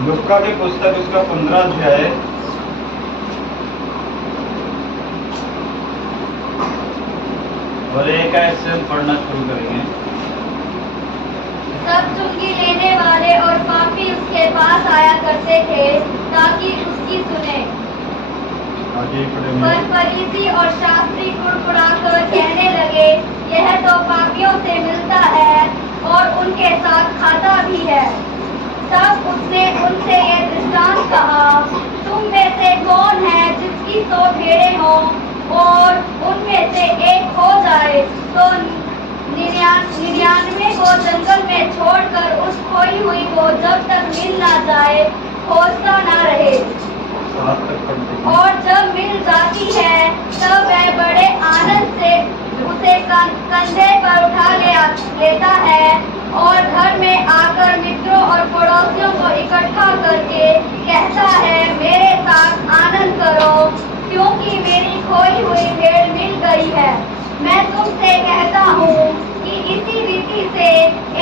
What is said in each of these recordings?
लुका की पुस्तक उसका 15 अध्याय और एक आयत से हम पढ़ना शुरू करेंगे। सब चुंगी लेने वाले और पापी उसके पास आया करते थे ताकि उसकी सुने। आगे पढ़ेंगे। पर फरीसी और शास्त्री कुड़कुड़ाकर कहने लगे, यह तो पापियों से मिलता है और उनके साथ खाता भी है। तब उसने उनसे ये दृष्टांत कहा, तुम में से कौन है जिसकी 100 भेड़ें हों और उनमें से एक खो जाए तो 99 को जंगल में छोड़कर उस खोई हुई को जब तक मिल ना जाए खोजता ना रहे। और जब मिल जाती है तब वह बड़े आनंद से उसे कंधे पर उठा लेता है और घर में आकर मित्रों और पड़ोसियों को इकट्ठा करके कहता है, मेरे साथ आनंद करो क्योंकि मेरी खोई हुई भेड़ मिल गई है। मैं तुमसे कहता हूँ कि इसी रीति से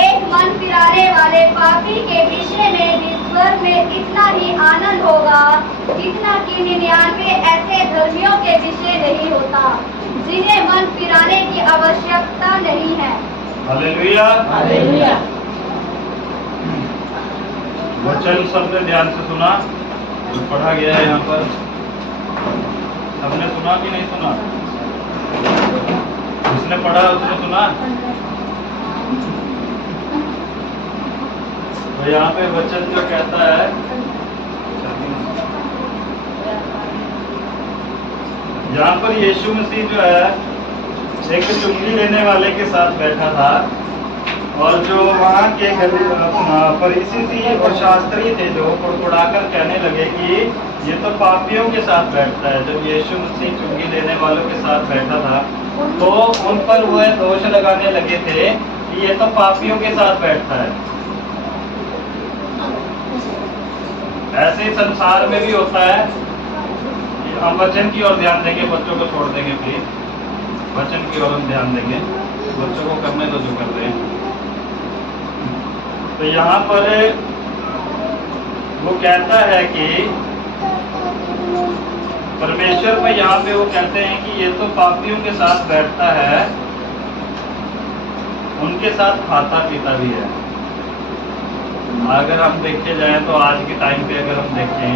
एक मन फिराने वाले पापी के विषय में भी स्वर्ग में इतना ही आनंद होगा जितना कि 99 ऐसे धर्मियों के विषय नहीं होता जिन्हें मन फिराने की आवश्यकता नहीं है। हालेलुया। हालेलुया। वचन शब्द ध्यान से सुना जो पढ़ा गया है यहाँ पर, सबने सुना कि नहीं सुना? जिसने पढ़ा उसने सुना। तो यहाँ पे वचन जो कहता है, यहाँ पर यीशु मसीह जो है एक चुंगी लेने वाले के साथ बैठा था और जो वहाँ के फरीसी थी और शास्त्री थे जो कुड़कुड़ाकर कहने लगे कि ये तो पापियों के साथ बैठता है। जब यीशु मसीह चुंगी लेने वालों के साथ बैठा था तो उन पर वो दोष लगाने लगे थे कि ये तो पापियों के साथ बैठता है। ऐसे ही संसार में भी होता है। हम वचन की ओर ध्यान देंगे, बच्चों को छोड़ देंगे प्लीज। वचन की ओर हम ध्यान देंगे, बच्चों को करने दो जो कर रहे हैं। तो यहाँ पर वो कहता है कि परमेश्वर पर यहाँ पे वो कहते हैं कि ये तो पापियों के साथ बैठता है, उनके साथ खाता पीता भी है। अगर हम देखे जाएं तो आज के टाइम पे अगर हम देखें,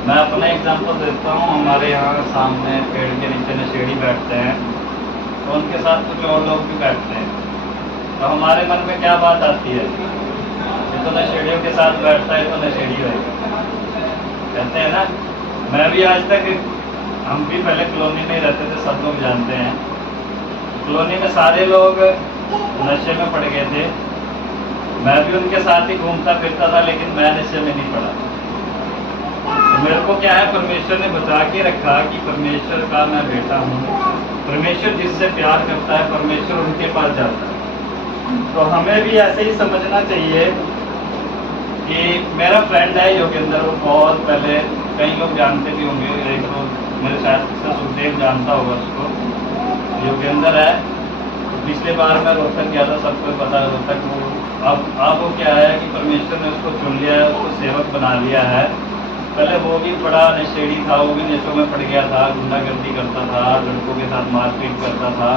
मैं अपना एग्जांपल देता हूँ। हमारे यहाँ सामने पेड़ के नीचे नशेड़ी बैठते हैं तो उनके साथ कुछ और लोग भी बैठते हैं, तो हमारे मन में क्या बात आती है, ये तो नशेड़ियों के साथ बैठता है तो नशेड़ी होगा, कहते हैं ना। मैं भी आज तक, हम भी पहले कॉलोनी में ही रहते थे, सब लोग जानते हैं, कॉलोनी में सारे लोग नशे में पड़ गए थे। मैं भी उनके साथ ही घूमता फिरता था, लेकिन मैं नशे में नहीं पड़ा। तो मेरे को क्या है, परमेश्वर ने बचा के रखा कि परमेश्वर का मैं बेटा हूँ। परमेश्वर जिससे प्यार करता है परमेश्वर उनके पास जाता है। तो हमें भी ऐसे ही समझना चाहिए कि मेरा फ्रेंड है योगेंद्र, वो बहुत पहले, कई लोग जानते भी होंगे, एक तो मेरे शायद से सुखदेव जानता होगा उसको, योगेंद्र है। पिछले बार मैं रोहतक गया था, सबको पता है रोहतक। वो अब वो क्या है कि परमेश्वर ने उसको चुन लिया है, उसको सेवक बना लिया है। पहले वो भी बड़ा नशेड़ी था, वो भी नशों में पड़ गया था, गुंडागर्दी करता था, लड़कों के साथ मारपीट करता था।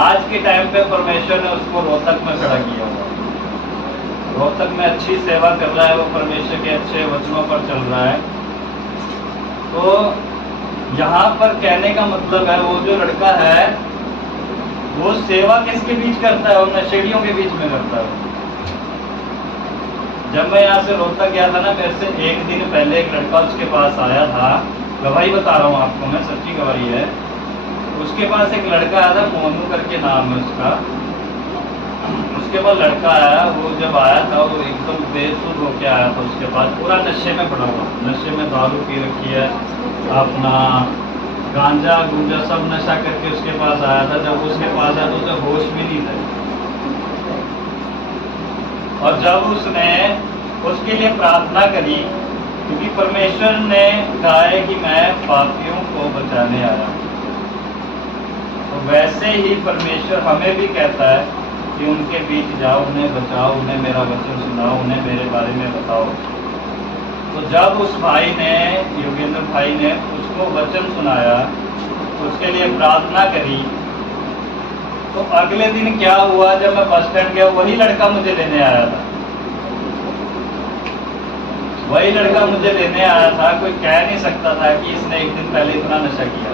आज के टाइम पे परमेश्वर ने उसको रोहतक में खड़ा किया हुआ, रोहतक में अच्छी सेवा कर रहा है, वो परमेश्वर के अच्छे वचनों पर चल रहा है। तो यहाँ पर कहने का मतलब है, वो जो लड़का है वो सेवा किसके बीच करता है, वो नशेड़ियों के बीच में करता है। जब मैं यहाँ से रोहतक गया था ना, मेरे से एक दिन पहले एक लड़का उसके पास आया था, गवाही बता रहा हूँ आपको मैं, सच्ची गवाही है। उसके पास एक लड़का आया था, मोनू करके नाम है उसका। उसके पास लड़का आया, वो जब आया था वो एकदम बेसुध होके आया था उसके पास, पूरा नशे में पड़ा हुआ, नशे में दारू पी रखी है, अपना गांजा गुंजा सब नशा करके उसके पास आया था। जब उसके पास आया तो उसे होश भी नहीं थे। और जब उसने उसके लिए प्रार्थना करी, क्योंकि परमेश्वर ने कहा है कि मैं पापियों को बचाने आया, तो वैसे ही परमेश्वर हमें भी कहता है कि उनके बीच जाओ, उन्हें बचाओ, उन्हें मेरा वचन सुनाओ, उन्हें मेरे बारे में बताओ। तो जब उस भाई ने, योगेंद्र भाई ने उसको वचन सुनाया, उसके लिए प्रार्थना करी, तो अगले दिन क्या हुआ, जब मैं बस स्टैंड गया वही लड़का मुझे लेने आया था। वही लड़का मुझे लेने आया था। कोई कह नहीं सकता था कि इसने एक दिन पहले इतना नशा किया।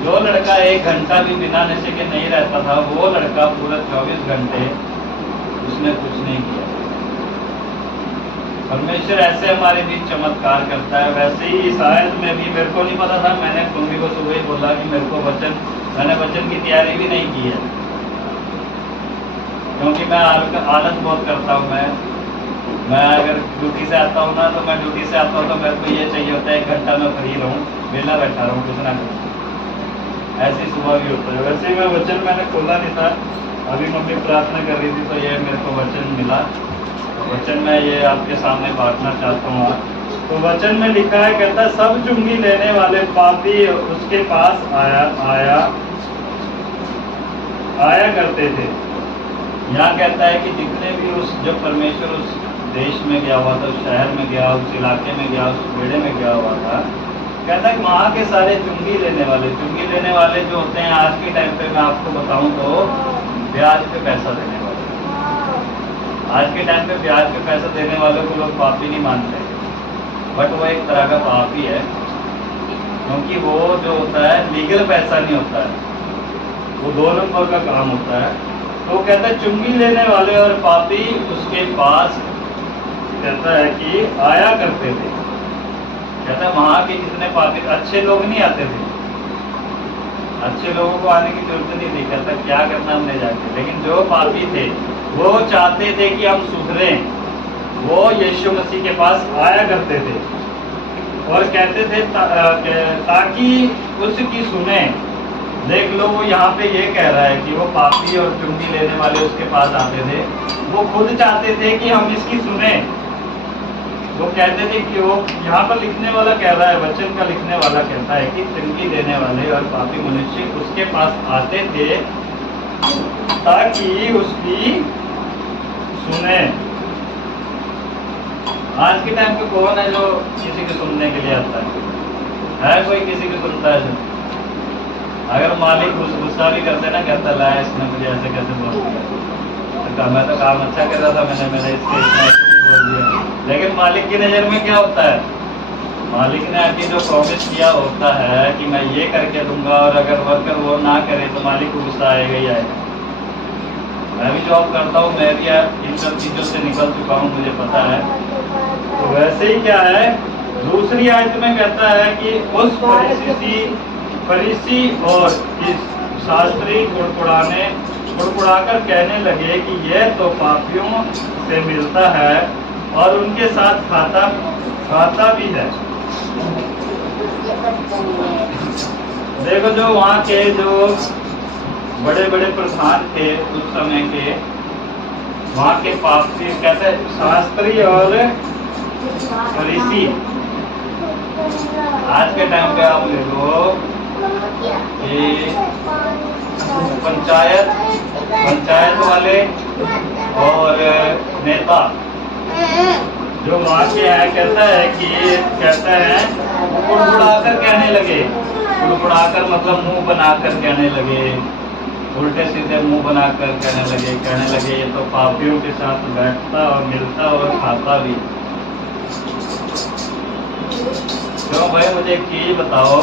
जो लड़का 1 घंटा भी बिना नशे के नहीं रहता था, वो लड़का पूरा 24 घंटे उसने कुछ नहीं किया। परमेश्वर ऐसे हमारे बीच चमत्कार करता है। वैसे ही इस आयत में भी मेरे को नहीं पता था, मैंने कुंभी को सुबह ही बोला कि मेरे को मैंने वचन की तैयारी भी नहीं की है, क्योंकि मैं आलस बहुत करता हूँ। मैं अगर ड्यूटी से आता हूँ ना, तो मैं ड्यूटी से आता हूँ तो मेरे को ये चाहिए होता है 1 घंटा मैं फ्री रहूँ, वेला बैठा रहूँ, कुछ ना कुछ। ऐसी सुबह भी होता है। वैसे ही मैं वचन मैंने खोला नहीं था, अभी मम्मी प्रार्थना कर रही थी तो ये मेरे को वचन मिला। तो वचन मैं ये आपके सामने बांटना चाहता हूँ। तो वचन में लिखा है, कहता है सब चुंगी लेने वाले पापी उसके पास आया करते थे। यहाँ कहता है कि जितने भी जब परमेश्वर उस देश में गया हुआ था, उस शहर में गया, उस इलाके में गया, उस बेड़े में गया हुआ था, कहता है कि वहाँ के सारे चुंगी लेने वाले जो होते हैं, आज के टाइम पे मैं आपको बताऊं तो ब्याज पे पैसा देने वाले। आज के टाइम पे ब्याज पे पैसा देने वालों को लोग पापी नहीं मानते, बट वो एक तरह का पाप ही है, क्योंकि वो जो होता है लीगल पैसा नहीं होता है, वो 2 नंबर का काम होता है। तो कहता है चुंगी लेने वाले और पापी उसके पास, कहता है कि आया करते थे। कहता है वहाँ के जितने पापी, अच्छे लोग नहीं आते थे, अच्छे लोगों को आने की जरूरत नहीं थी। कहता क्या करना हमने जाके, लेकिन जो पापी थे वो चाहते थे कि हम सुधरें, वो यीशु मसीह के पास आया करते थे और कहते थे ताकि उसकी सुने। देख लो, वो यहाँ पे ये कह रहा है कि वो पापी और चुंगी लेने वाले उसके पास आते थे, वो खुद चाहते थे कि हम इसकी सुने। वो कहते थे कि वो यहाँ पर लिखने वाला कह रहा है, वचन का लिखने वाला कहता है कि चुंगी लेने वाले और पापी मनुष्य उसके पास आते थे ताकि उसकी सुने। आज के टाइम पे कौन है जो किसी के सुनने के लिए आता है कोई किसी की सुनता है? अगर मालिक गुस्सा भी करते ना, कहता ला इसने मुझे ऐसे कैसे बोल दिया, तो मैं तो काम अच्छा कर रहा था, मैंने इसके बोल दिया। लेकिन मालिक की नज़र में क्या होता है, मालिक ने आके जो प्रॉमिस किया होता है कि मैं ये करके दूंगा, और अगर वर्कर वो ना करे तो मालिक को गुस्सा आएगा ही आएगा। मैं भी जॉब करता हूँ, मैं भी इन सब चीज़ों से निकल चुका हूँ, मुझे पता है। तो वैसे ही क्या है, दूसरी आयत में कहता है कि उस फरीसी और इस शास्त्री कुड़कुड़ाकर कहने लगे कि यह तो पापियों से मिलता है और उनके साथ खाता भी है। देखो, जो वहाँ के जो बड़े बड़े प्रधान थे उस समय के, वहाँ के पापी, कहते हैं शास्त्री और फरीसी। आज के टाइम पे आप देखो कि पंचायत वाले और नेता जो वहाँ के हैं, कहता है कुड़कुड़ाकर कहने लगे। कुड़कुड़ाकर मतलब मुंह बनाकर कहने लगे, उल्टे सीधे मुंह बनाकर कहने लगे ये तो पापियों के साथ बैठता और मिलता और खाता भी। तो भाई मुझे एक चीज बताओ,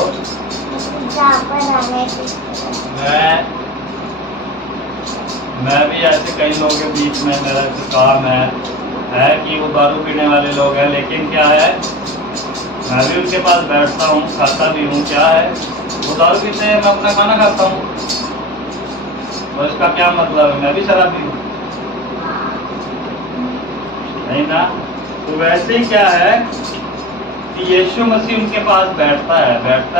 मैं भी ऐसे कई लोगों के बीच में मेरा काम है कि वो दारू पीने वाले लोग हैं, लेकिन क्या है, मैं भी उनके पास बैठता हूँ, खाता भी हूँ। क्या है, वो दारू पीते हैं, मैं अपना खाना खाता हूँ, और इसका क्या मतलब है, मैं भी शराबी हूँ, नहीं ना? तो वैसे ही क्या है कि यीशु मसीह उनके पास बैठता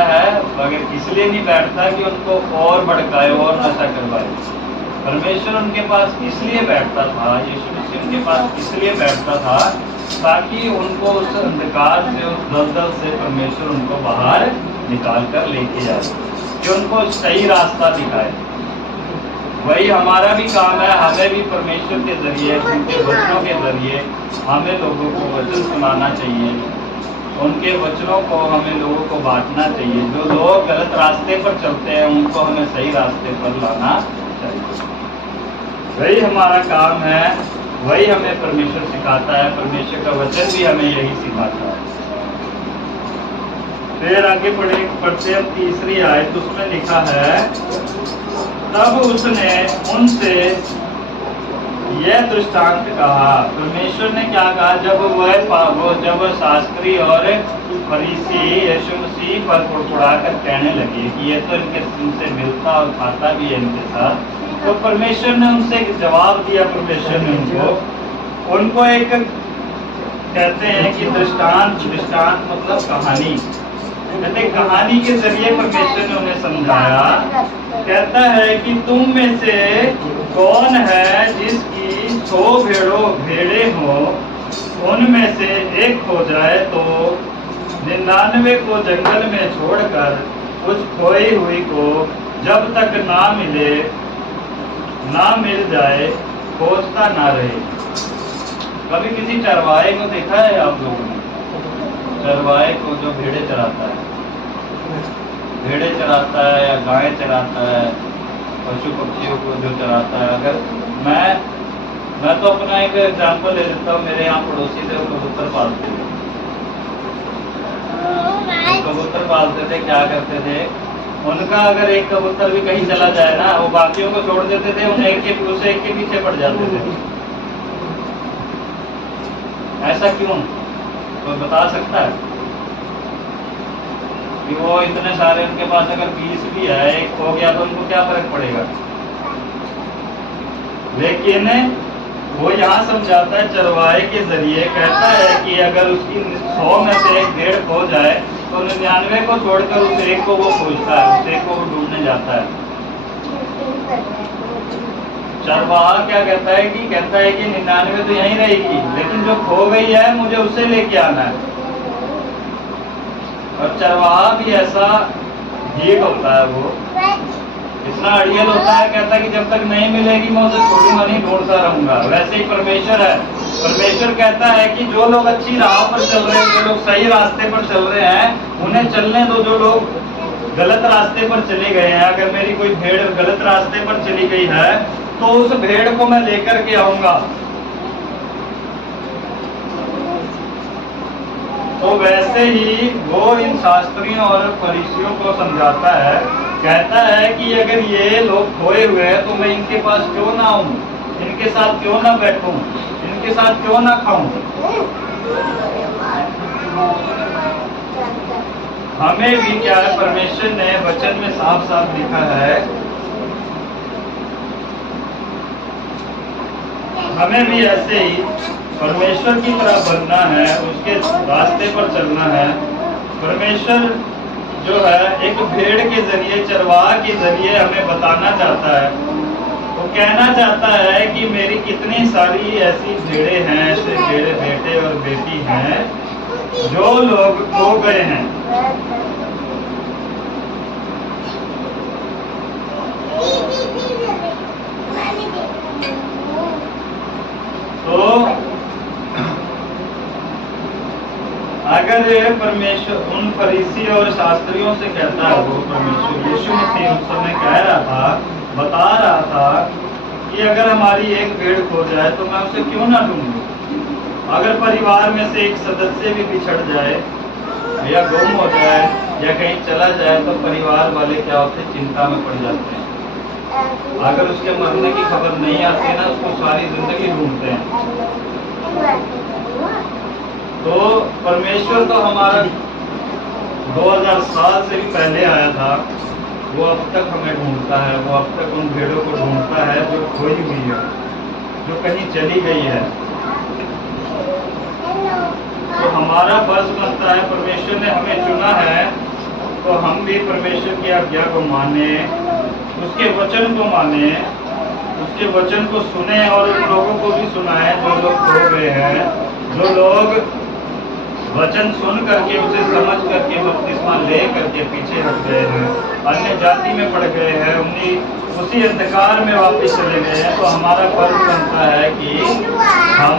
है मगर इसलिए नहीं बैठता कि उनको और भड़काए और नशा करवाए। परमेश्वर उनके पास इसलिए बैठता था, यीशु मसीह उनके पास इसलिए बैठता था ताकि उनको उस अंधकार से, उस दलदल से परमेश्वर उनको बाहर निकाल कर लेके जाए, कि उनको सही रास्ता दिखाए। वही हमारा भी काम है, हमें भी परमेश्वर के जरिए, उनके वचनों के जरिए हमें लोगों को वचन सुनाना चाहिए, उनके वचनों को हमें लोगों को बांटना चाहिए। जो लोग गलत रास्ते पर चलते हैं उनको हमें सही रास्ते पर लाना चाहिए। वही हमारा काम है, वही हमें परमेश्वर सिखाता है, परमेश्वर का वचन भी हमें यही सिखाता है। फिर आगे पढ़ते हैं तीसरी आयत, उसमें लिखा है, तब उसने उनसे यह दृष्टांत कहा। परमेश्वर ने क्या कहा, जब वह शास्त्री और फरीसी यीशु मसीह पर कुड़कुड़ा कर कहने लगे कि ये तो इनसे मिलता और खाता भी है इनके साथ, तो परमेश्वर ने उनसे जवाब दिया। परमेश्वर ने उनको एक कहते हैं कि दृष्टांत मतलब कहानी, कहते कहानी के जरिए परमेश्वर ने उन्हें समझाया। कहता है कि तुम में से कौन है जिसकी 100 भेड़ें हो, उनमें से एक खो जाए तो 99 को जंगल में छोड़कर उस खोई हुई को जब तक ना मिल जाए खोजता ना रहे। कभी किसी चरवाहे को देखा है आप लोगों ने? चरवाहे को जो भेड़े चराता है, भेड़े चराता है या गाय चराता है, पशु पक्षियों को जो चराता है। अगर मैं तो अपना एक एग्जांपल ले लेता हूँ। मेरे यहाँ पड़ोसी थे, वो कबूतर पालते थे। कबूतर पालते थे, क्या करते थे, उनका अगर एक कबूतर भी कहीं चला जाए ना, वो बाकियों को छोड़ देते थे, उन्हें एक के पीछे पड़ जाते थे। ऐसा क्यों, कोई बता सकता है? कि वो इतने सारे, उनके पास अगर 20 भी है, एक हो गया तो उनको क्या फर्क पड़ेगा। लेकिन वो यहाँ समझाता है चरवाहे के जरिए, कहता है कि अगर उसकी 100 में से एक भेड़ खो जाए तो 99 को छोड़कर उस एक को वो खोजता है, उस एक को वो ढूंढने जाता है। चरवाहा क्या कहता है कि 99 तो यहीं रहेगी, लेकिन जो खो गई है मुझे उसे लेके आना है। और चरवाहा भी ऐसा ढीठ होता है, वो इतना अड़ियल होता है, कहता है कि जब तक नहीं मिलेगी मैं उसे छोड़ूंगा नहीं, ढूंढता रहूंगा। वैसे ही परमेश्वर है। परमेश्वर कहता है कि जो लोग अच्छी राह पर चल रहे हैं, जो लोग सही रास्ते पर चल रहे हैं, उन्हें चलने दो। जो लोग गलत रास्ते पर चले गए हैं, अगर मेरी कोई भेड़ गलत रास्ते पर चली गई है तो उस भेड़ को मैं लेकर के आऊंगा। तो वैसे ही वो इन शास्त्रियों और फरीसियों को समझाता है, कहता है कि अगर ये लोग खोए हुए हैं तो मैं इनके पास क्यों ना आऊं, इनके साथ क्यों ना बैठूं, इनके साथ क्यों ना खाऊं। हमें भी क्या है, परमेश्वर ने वचन में साफ साफ लिखा है, हमें भी ऐसे ही परमेश्वर की तरह बनना है, उसके रास्ते पर चलना है। परमेश्वर जो है एक भेड़ के जरिए, चरवाहा के जरिए हमें बताना चाहता है, वो कहना चाहता है कि मेरी कितनी सारी ऐसी भेड़े हैं, ऐसे भेड़े बेटे और बेटी हैं जो लोग खो गए हैं। तो अगर परमेश्वर उन फरीसी और शास्त्रियों से कहता है, वो परमेश्वर यीशु मसीह उस समय कह रहा था, बता रहा था कि अगर हमारी एक भेड़ खो जाए तो मैं उसे क्यों ना ढूंढूं। अगर परिवार में से एक सदस्य भी बिछड़ जाए या गुम हो जाए या कहीं चला जाए तो परिवार वाले क्या होते हैं, चिंता में पड़ जाते हैं। अगर उसके मरने की खबर नहीं आती ना, उसको सारी जिंदगी ढूंढते हैं। तो परमेश्वर तो हमारा 2000 साल से भी पहले आया था, वो अब तक हमें ढूंढता है, वो अब तक उन भेड़ों को ढूंढता है जो खोई हुई है, जो कहीं चली गई है। तो हमारा फर्ज बनता है, परमेश्वर ने हमें चुना है तो हम भी परमेश्वर की आज्ञा को माने, उसके वचन को माने, उसके वचन को सुने और उन लोगों को भी सुनाए जो लोग खो गए हैं, जो लोग वचन सुन करके उसे समझ करके बपतिस्मा ले करके पीछे हट गए हैं, अन्य जाति में पड़ गए हैं, उन्हीं उसी अंधकार में वापस चले गए हैं। तो हमारा फर्ज बनता है कि हम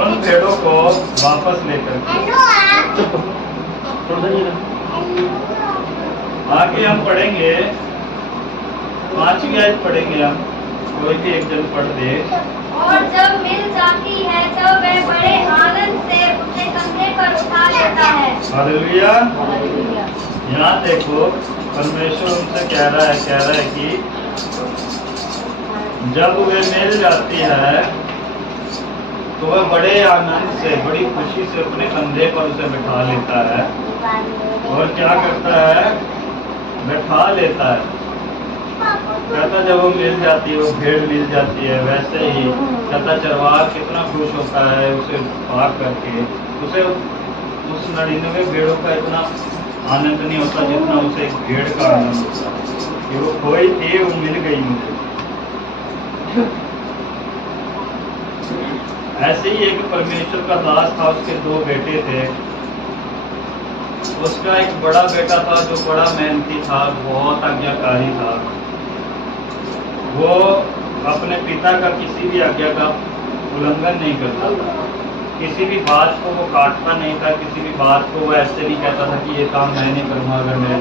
उन भेड़ों को वापस लेकर आगे हम पढ़ेंगे, 5वीं आयत पढ़ेंगे हम, कोई भी एक जन पढ़ दे। और जब मिल जाती है तब वह बड़े आनंद से उसे कंधे पर उठा लेता है। हालेलुया। यहाँ देखो परमेश्वर उनसे कह रहा है कि जब वे मिल जाती है तो वह बड़े आनंद से, बड़ी खुशी से अपने कंधे पर उसे बिठा लेता है। और क्या करता है? बिठा लेता है। कहता जब वो मिल जाती है, वो भेड़ मिल जाती है, वैसे ही कहता चरवाहा कितना खुश होता है उसे पा करके। उसे उस 99 भेड़ों का इतना आनंद नहीं होता जितना उसे एक भेड़ का आनंद होता है कि वो खोई थी, वो मिल गई मुझे। ऐसे ही एक परमेश्वर का दास था, उसके 2 बेटे थे। उसका एक बड़ा बेटा था जो बड़ा मेहनती था, बहुत आज्ञाकारी था। वो अपने पिता का किसी भी आज्ञा का उल्लंघन नहीं करता था, किसी भी बात को वो काटता नहीं था, किसी भी बात को वो ऐसे नहीं कहता था कि ये काम मैं नहीं करूँगा। अगर मेरे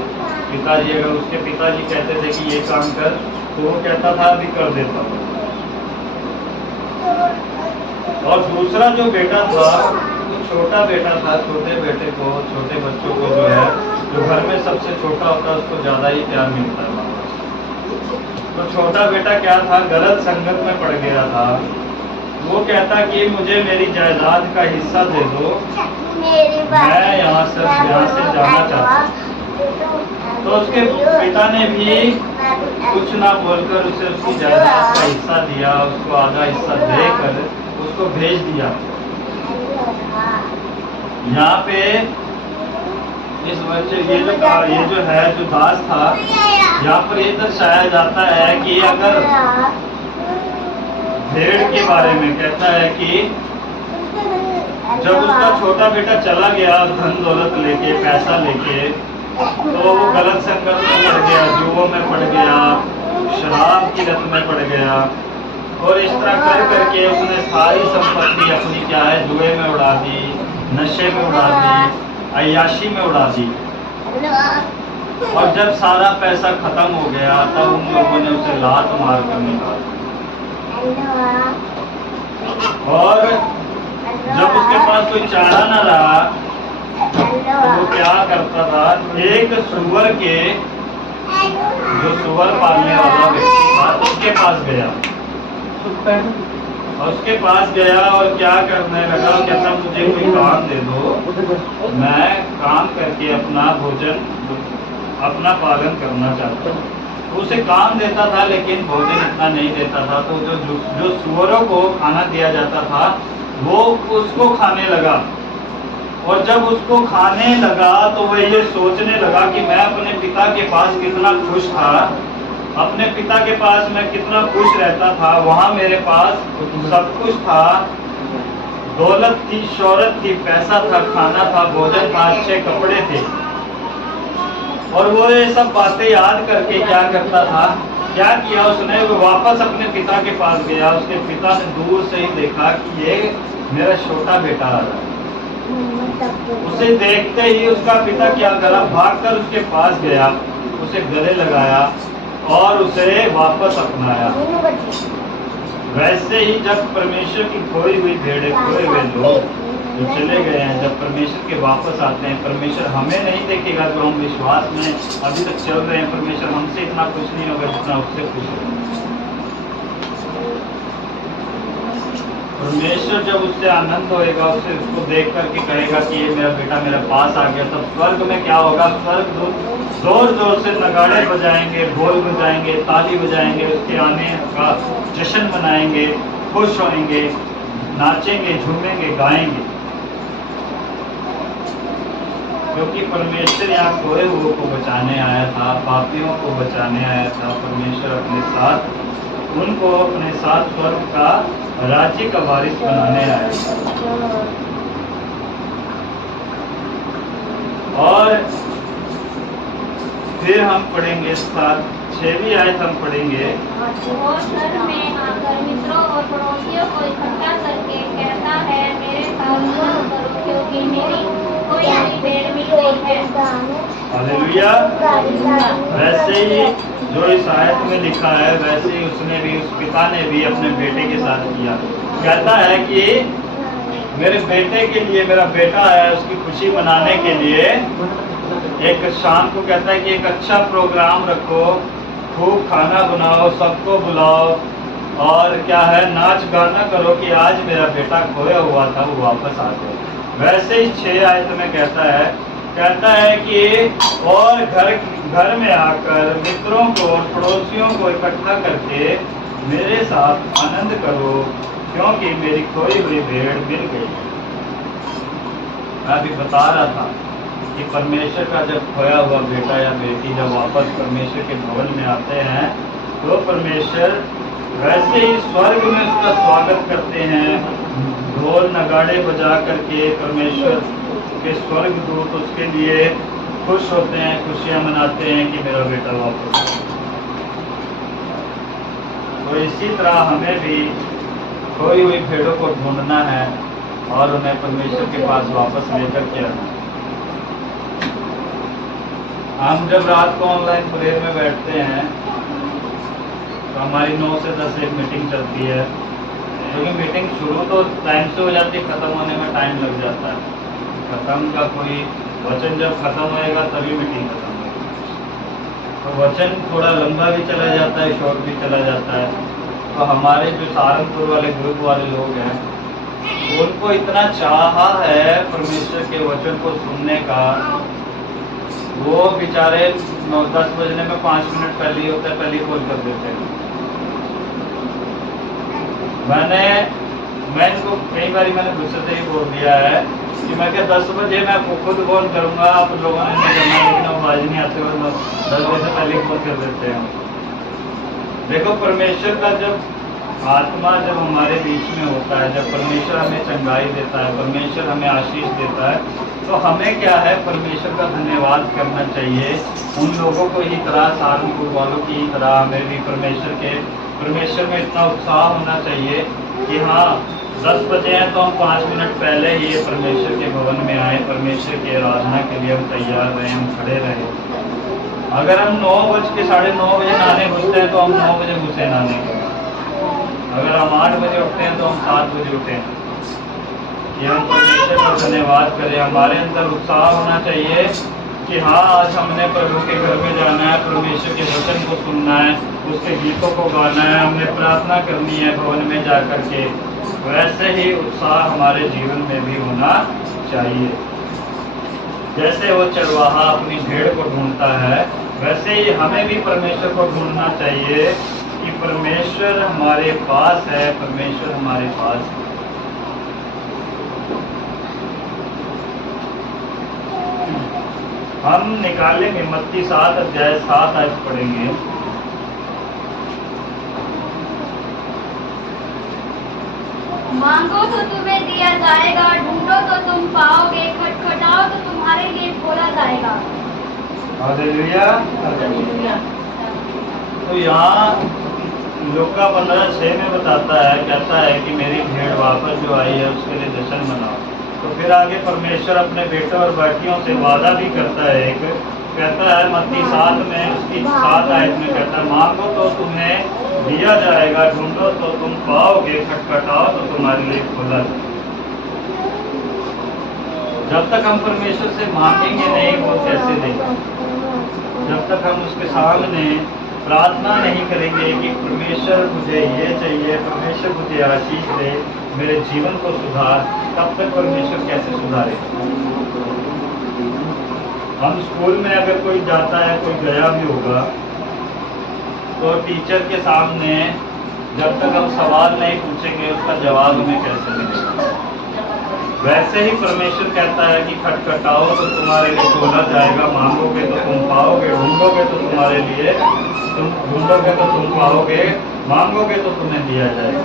पिताजी, अगर उसके पिताजी कहते थे कि ये काम कर, तो वो कहता था अभी कर देता हूँ। और दूसरा जो बेटा था वो छोटा बेटा था। छोटे बेटे को, छोटे बच्चों को जो है, जो घर में सबसे छोटा होता है उसको ज़्यादा ही प्यार मिलता है। तो छोटा बेटा क्या था? गलत संगत में पड़ गया था। वो कहता कि मुझे मेरी जायदाद का हिस्सा दे दो, मैं यहाँ से जाना चाहता हूँ। तो उसके पिता ने भी कुछ ना बोलकर उसे उसकी जायदाद का हिस्सा दिया, उसको आधा हिस्सा देकर उसको भेज दिया। यहाँ पे इस बच्चे ये जो है, जो दास था, यहाँ पर ये दर्शाया जाता है कि अगर भेड़ के बारे में कहता है कि जब उसका छोटा बेटा चला गया धन दौलत लेके, पैसा लेके, तो वो गलत संगत में पड़ गया, जुओं में पड़ गया, शराब की लत में पड़ गया। और इस तरह कर करके उसने सारी संपत्ति अपनी क्या है, जुए में उड़ा दी, नशे में उड़ा दी, अय्याशी में उड़ा दी। और जब सारा पैसा खत्म हो गया तब उन लोगों ने उसे लात मार कर निकाला। और जब उसके पास कोई चारा न रहा तो वो क्या करता था? एक सुअर के, जो सुअर पालने वाला व्यक्ति था, उसके पास गया। उसके पास गया और क्या करने लगा? कहता मुझे कोई काम दे दो, मैं काम करके अपना भोजन, अपना पालन करना चाहता हूँ। उसे काम देता था लेकिन भोजन इतना नहीं देता था। तो जो सुअरों को खाना दिया जाता था वो उसको खाने लगा। और जब उसको खाने लगा तो वह ये सोचने लगा कि मैं अपने पिता के पास कितना खुश था, अपने पिता के पास मैं कितना खुश रहता था, वहाँ मेरे पास सब कुछ था, दौलत थी, शोहरत थी, पैसा था, खाना था, भोजन था, अच्छे कपड़े थे। और वो ये सब बातें याद करके क्या करता था? क्या किया उसने? वो वापस अपने पिता के पास गया। उसके पिता ने दूर से ही देखा कि ये मेरा छोटा बेटा आ रहा है। उसे देखते ही उसका पिता क्या करा? भागकर उसके पास गया, उसे गले लगाया और उसे वापस अपनाया। वैसे ही जब परमेश्वर की खोई हुई भेड़ें, खोए हुए लोग जो चले गए हैं, जब परमेश्वर के वापस आते हैं, परमेश्वर हमें नहीं देखेगा जो हम विश्वास में अभी तक चल रहे हैं। परमेश्वर हमसे इतना खुश नहीं होगा जितना उससे खुश होगा। परमेश्वर जब उससे आनंद होएगा, उससे उसको देख करके कहेगा कि ये मेरा बेटा मेरे पास आ गया, तब स्वर्ग में क्या होगा? स्वर्ग जोर जोर से नगाड़े बजाएंगे, ढोल बजाएंगे, ताली बजाएंगे, उसके आने का जश्न मनाएंगे, खुश होंगे, नाचेंगे, झूमेंगे, गाएंगे। क्योंकि परमेश्वर यहाँ खोए हुए को बचाने आया था, पापियों को बचाने आया था। परमेश्वर अपने साथ उनको अपने साथ स्वर्ग का राज्य का वारिस बनाने आया था। और फिर हम पढ़ेंगे 6वीं आयत हम पढ़ेंगे। वो घर में आकर मित्रों और पड़ोसियों को इकट्ठा करके कहता है, मेरे साथ आनंद करो क्योंकि मेरी कोई नई भेड़ मिल गई है। हालेलुया। वैसे ही जो इस आयत में लिखा है वैसे ही उसने भी, उस पिता ने भी अपने बेटे के साथ किया। कहता है कि मेरे बेटे के लिए, मेरा बेटा है, उसकी खुशी मनाने के लिए एक शाम को कहता है कि एक अच्छा प्रोग्राम रखो, खूब खाना बनाओ, सबको बुलाओ और क्या है, नाच गाना करो कि आज मेरा बेटा खोया हुआ था वो वापस आ गया। वैसे ही 6 आयत में कहता है कि और घर में आकर मित्रों को और पड़ोसियों को इकट्ठा करके मेरे साथ आनंद करो क्योंकि मेरी खोई हुई भेड़ मिल गई। मैं अभी बता रहा था कि परमेश्वर का जब खोया हुआ बेटा या बेटी जब वापस परमेश्वर के भवन में आते हैं तो परमेश्वर वैसे ही स्वर्ग में उसका स्वागत करते हैं, ढोल नगाड़े बजा करके परमेश्वर के स्वर्ग दूत उसके लिए खुश होते हैं, खुशियां मनाते हैं कि मेरा बेटा वापस आया। तो इसी तरह हमें भी खोई हुई भेड़ों को ढूंढना है और उन्हें परमेश्वर के पास वापस लेकर के आना। हम जब रात को ऑनलाइन प्रेयर में बैठते हैं तो हमारी 9 से 10 एक मीटिंग चलती है, क्योंकि मीटिंग शुरू तो टाइम से हो जाती है, ख़त्म होने में टाइम लग जाता है। खत्म का कोई वचन जब खत्म होएगा तभी मीटिंग खत्म होगी। तो वचन थोड़ा लंबा भी चला जाता है, शॉर्ट भी चला जाता है। तो हमारे जो सहारनपुर वाले ग्रुप वाले लोग हैं उनको इतना चाहा है परमेश्वर के वचन को सुनने का, वो बेचारे 9-10 बजने में 5 मिनट पहले ही होता है, पहले ही कॉल कर देते हैं। मैं इनको कई बार मैंने गुस्से से ही बोल दिया है कि मैं क्या 10 बजे मैं खुद फोन करूंगा, आप लोगों ने नहीं करना, लेकिन आवाज नहीं आते हुए 10 बजे से पहले फोन कर देते हैं। देखो परमेश्वर का जब आत्मा जब हमारे बीच में होता है, जब परमेश्वर हमें चंगाई देता है, परमेश्वर हमें आशीष देता है, तो हमें क्या है परमेश्वर का धन्यवाद करना चाहिए। उन लोगों को ही तरह, सहारनपुर वालों की ही तरह हमें भी परमेश्वर में इतना उत्साह होना चाहिए कि हाँ 10 बजे हैं तो हम 5 मिनट पहले ही परमेश्वर के भवन में आए, परमेश्वर की आराधना के लिए हम तैयार रहें, हम खड़े रहें। अगर हम 9 बज के 9:30 बजे नहाने घुसते हैं तो हम 9 बजे घुसे नहाने के। अगर हम 8 बजे उठते हैं तो हम 7 बजे उठें कि हम परमेश्वर का धन्यवाद करें। हमारे अंदर उत्साह होना चाहिए कि हाँ आज हमने प्रभु के घर में जाना है, परमेश्वर के वचन को सुनना है, उसके गीतों को गाना है, हमने प्रार्थना करनी है भवन में जा कर के। वैसे ही उत्साह हमारे जीवन में भी होना चाहिए। जैसे वो चरवाहा अपनी भेड़ को ढूंढता है, वैसे ही हमें भी परमेश्वर को ढूंढना चाहिए कि परमेश्वर हमारे पास है, परमेश्वर हमारे पास है। हम निकालेंगे मत्ती 7 अध्याय 7 आयत पढ़ेंगे। मांगो तो तुम्हें दिया जाएगा, ढूंढो तो तुम पाओगे, खटखटाओ तो तुम्हारे लिए खोला जाएगा। हालेलुया। तो यहाँ लूका 15:6 में बताता है, कहता है कि मेरी भेड़ वापस जो आई है उसके लिए जश्न मनाओ। तो फिर आगे परमेश्वर अपने बेटों और बेटियों से वादा भी करता है। एक कहता है मत्ती 7 में, उसकी 7 आयत में कहता है, मांगो तो तुम्हें दिया जाएगा, ढूंढो तो तुम पाओगे, खटखटाओ तो तुम्हारे लिए खोला जाएगा। जब तक हम परमेश्वर से मांगेंगे नहीं वो कैसे देंगे? जब तक हम उसके सामने प्रार्थना नहीं करेंगे कि परमेश्वर मुझे ये चाहिए, परमेश्वर मुझे आशीष दे, मेरे जीवन को सुधार, तब तक परमेश्वर कैसे सुधारे? हम स्कूल में अगर कोई जाता है, कोई गया भी होगा, तो टीचर के सामने जब तक हम सवाल नहीं पूछेंगे उसका जवाब हमें कैसे मिलेगा? वैसे ही परमेश्वर कहता है कि खटखटाओ तो तुम्हारे लिए खोला जाएगा, मांगोगे तो तुम पाओगे, ढूंढोगे तो तुम्हारे लिए, तुम ढूंढोगे तो तुम पाओगे, मांगोगे तो तुम्हें दिया जाएगा।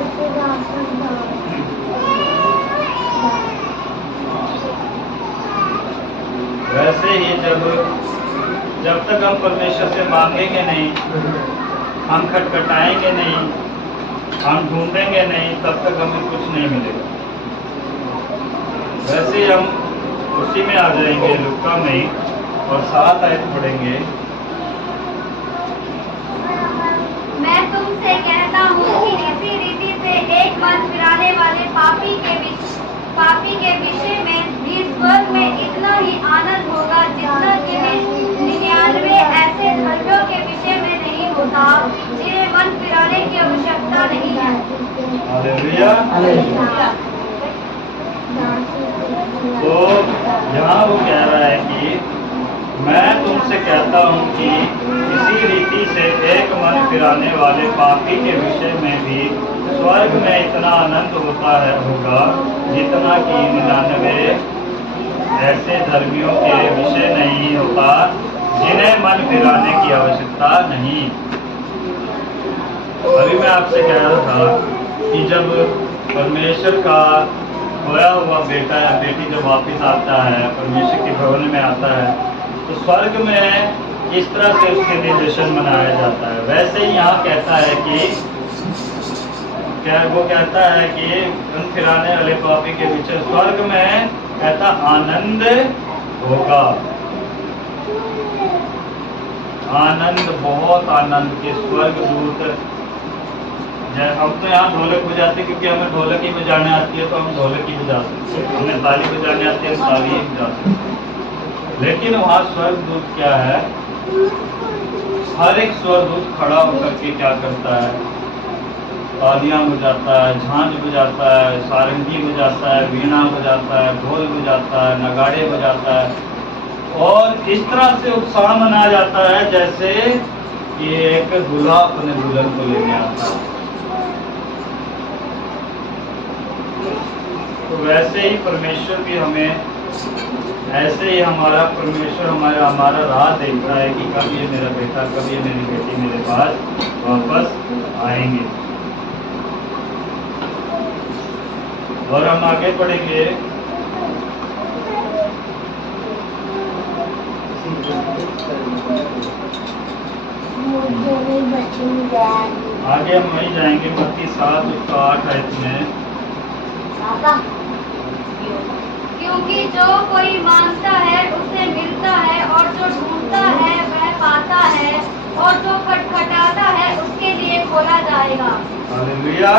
वैसे जब तक हम परमेश्वर से मांगेंगे नहीं, हम खटखटाएंगे नहीं, हम ढूंढेंगे नहीं, तब तक हमें कुछ नहीं मिलेगा। वैसे ही हम उसी में आ जाएंगे, लुका में, और 7 आयत पढ़ेंगे। मैं तुमसे कहता हूँ कि इसी रीति से एक मन फिराने वाले पापी के विषय में भी स्वर्ग में इतना ही आनंद होगा जितना कि 99 ऐसे धर्मियों के विषय में नहीं होता जिन्हें मन फिराने की आवश्यकता नहीं है। हालेलुया। तो यहाँ वो कह रहा है कि मैं तुमसे कहता हूँ कि इसी रीति से एक मन फिराने वाले पापी के विषय में भी स्वर्ग में इतना आनंद होगा जितना कि 99 ऐसे धर्मियों के विषय नहीं होता जिन्हें मन फिराने की आवश्यकता नहीं। अभी मैं आपसे कह रहा था कि जब परमेश्वर का खोया हुआ बेटा या बेटी जब वापिस आता है, परमेश्वर के भवन में आता है, तो स्वर्ग में किस तरह से उसके लिए जश्न मनाया जाता है। वैसे ही यहाँ कहता है कि वो कहता है कि मन फिराने वाले पापी के पीछे स्वर्ग में कहता आनंद होगा। आनंद, बहुत आनंद के स्वर्ग दूत। हम तो यहाँ ढोलक बजाते क्योंकि हमें ढोलक ही बजाने आती है, तो हम ढोलक ही बजा सकते हैं। हमें ताली बजाने आती है, हम ताली ही बजा सकते हैं। लेकिन वहाँ स्वर्ग दूत क्या है, हर एक स्वर्ग दूत खड़ा होकर के क्या करता है, तालियां बजाता है, झांझ बजाता है, सारंगी बजाता है, वीणा बजाता है, ढोल बजाता है, नगाड़े बजाता है, और इस तरह से उत्साह मनाया जाता है जैसे कि एक दूल्हा अपने दुल्हन को लेने आता है। तो वैसे ही परमेश्वर भी हमें, ऐसे ही हमारा परमेश्वर हमारा राह देखता है कि कब ये मेरा बेटा, कब ये मेरी बेटी मेरे पास वापस आएंगे। और हम आगे बढ़ेंगे। आगे हम वही जाएंगे, मत्ती 7:8 आयत में। क्योंकि जो कोई मांगता है उसे मिलता है, और जो ढूंढता है वह पाता है, और जो खटखटाता है उसके लिए खोला जाएगा। हालेलुया।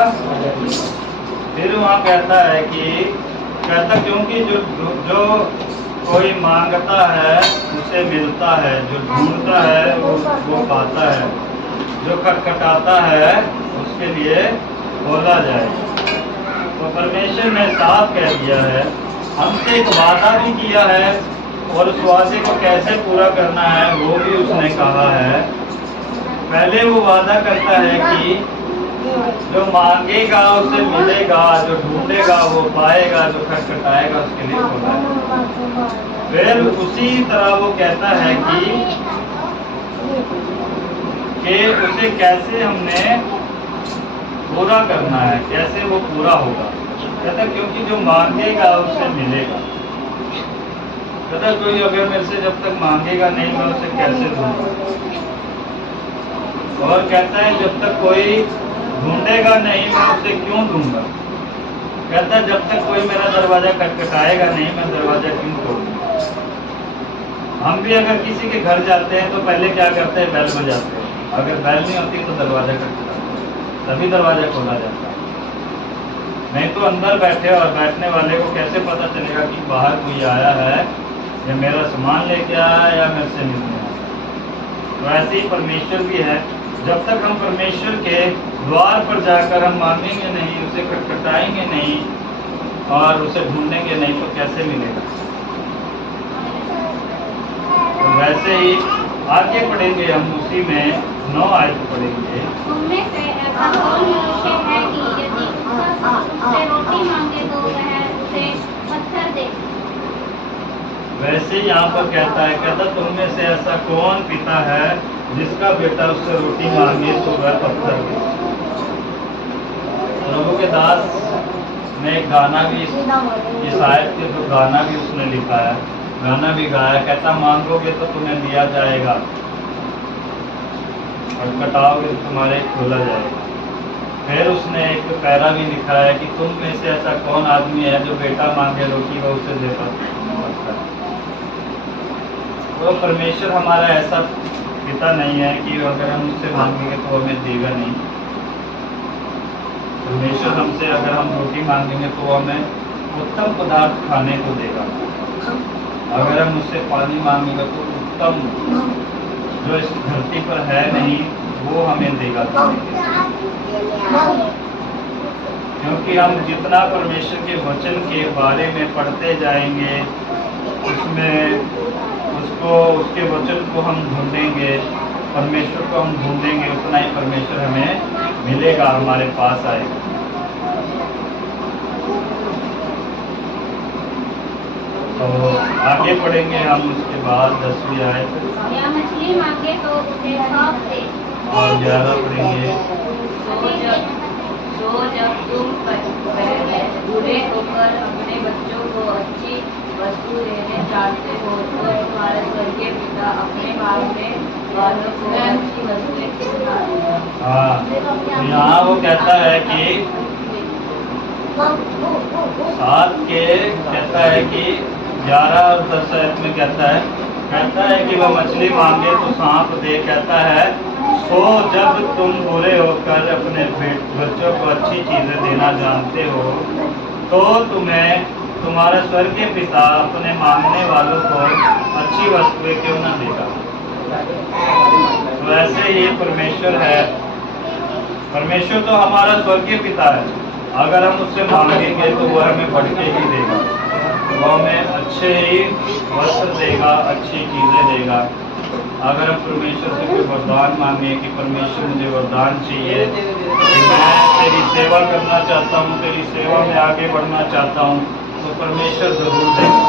फिर वहाँ कहता है कि क्योंकि जो कोई मांगता है उसे मिलता है, जो ढूंढता है वो पाता है, जो खटखटाता है उसके लिए खोला जाएगा। तो परमेश्वर ने साफ कह दिया है, हमसे एक वादा भी किया है, और उस वादे को कैसे पूरा करना है वो भी उसने कहा है। पहले वो वादा करता है कि जो मांगेगा उसे मिलेगा, जो ढूंढेगा वो पाएगा, जो खटखटाएगा उसके लिए खोलेगा। फिर उसी तरह वो कहता है कि उसे कैसे हमने पूरा करना है, कैसे वो पूरा होगा। कहता क्योंकि जो मांगेगा उसे मिलेगा। कहता कोई अगर मेरे से जब तक मांगेगा नहीं, मैं उसे कैसे दूंगा। और कहता है जब तक कोई ढूंढेगा नहीं, मैं उसे क्यों दूंगा। कहता जब तक कोई मेरा दरवाजा खटखटाएगा नहीं, मैं दरवाजा क्यों खोलूंगा। हम भी अगर किसी के घर जाते हैं तो पहले क्या करते हैं, बेल बजाते हैं। अगर बेल नहीं होती तो दरवाजा खटखटाते हैं, तभी दरवाजा खोला जाता है। नहीं तो अंदर बैठे और बैठने वाले को कैसे पता चलेगा कि बाहर कोई आया है, या मेरा सामान लेके आया या मेरे से मिलने आया। तो ऐसे ही परमेश्वर भी है। जब तक हम परमेश्वर के द्वार पर जाकर हम मांगेंगे नहीं, उसे खटखटाएंगे नहीं और उसे ढूंढेंगे नहीं, तो कैसे मिलेगा। तो वैसे ही आगे पढ़ेंगे हम, उसी में 9 आयत पढ़ेंगे। उनमें से ऐसा कौन मनुष्य है कि यदि उससे रोटी मांगे तो वह उसे पत्थर दे। वैसे यहाँ पर कहता तुममें से ऐसा कौन पिता है जिसका बेटा उससे रोटी मांगे तो वह पत्थर दे। प्रभु के दास ने एक गाना भी, इस आयत के जो गाना भी उसने लिखा है, गाना भी गाया, कहता मांगोगे तो तुम्हें दिया जाएगा और कटाओगे तो तुम्हारे खोला जाएगा। फिर उसने एक पैरा भी लिखा है कि तुम में से ऐसा कौन आदमी है जो बेटा मांगे रोटी वो उसे दे सकता है। तो परमेश्वर हमारा ऐसा पिता नहीं है कि अगर हम उससे मांगेंगे तो हमें देगा नहीं। परमेश्वर हमसे अगर हम रोटी मांगेंगे तो हमें उत्तम पदार्थ खाने को देगा। अगर हम उससे पानी मांगेंगे तो उत्तम जो इस धरती पर है नहीं वो हमें देगा। क्योंकि हम जितना परमेश्वर के वचन के बारे में पढ़ते जाएंगे, उसमें उसके वचन को हम ढूंढेंगे, परमेश्वर को हम ढूंढेंगे, उतना ही परमेश्वर हमें मिलेगा, हमारे पास आएगा। तो आगे पढ़ेंगे हम उसके बाद 10वीं आयत या मछली मांगे तो उसे सौंप दे। और 11 पढ़ेंगे। तो जब तुम बुरे होकर अपने बच्चों को अच्छी वस्तु देने चाहते हो तो तुम्हारे स्वर्गीय पिता अपने मांगने वालों को अच्छी वस्तुएं खिला देगा। हाँ, तो यहाँ वो कहता है कि 7 के कहता है कि 11 और 10 आयत में कहता है कि वह मछली मांगे तो सांप दे। कहता है सो जब तुम बुरे होकर अपने बच्चों को अच्छी चीजें देना जानते हो तो तुम्हें तुम्हारा स्वर्गीय पिता अपने मांगने वालों को अच्छी वस्तुएं क्यों ना देगा। तो ऐसे ही परमेश्वर है। परमेश्वर तो हमारा स्वर्गीय पिता है। अगर हम उससे मांगेंगे तो वह हमें बढ़ के ही देगा, वो हमें अच्छे ही वस्त्र देगा, अच्छी चीजें देगा। अगर हम परमेश्वर से कोई वरदान मांगे कि परमेश्वर मुझे वरदान चाहिए कि मैं तेरी सेवा करना चाहता हूँ, तेरी सेवा में आगे बढ़ना चाहता हूँ, तो परमेश्वर जरूर देगा।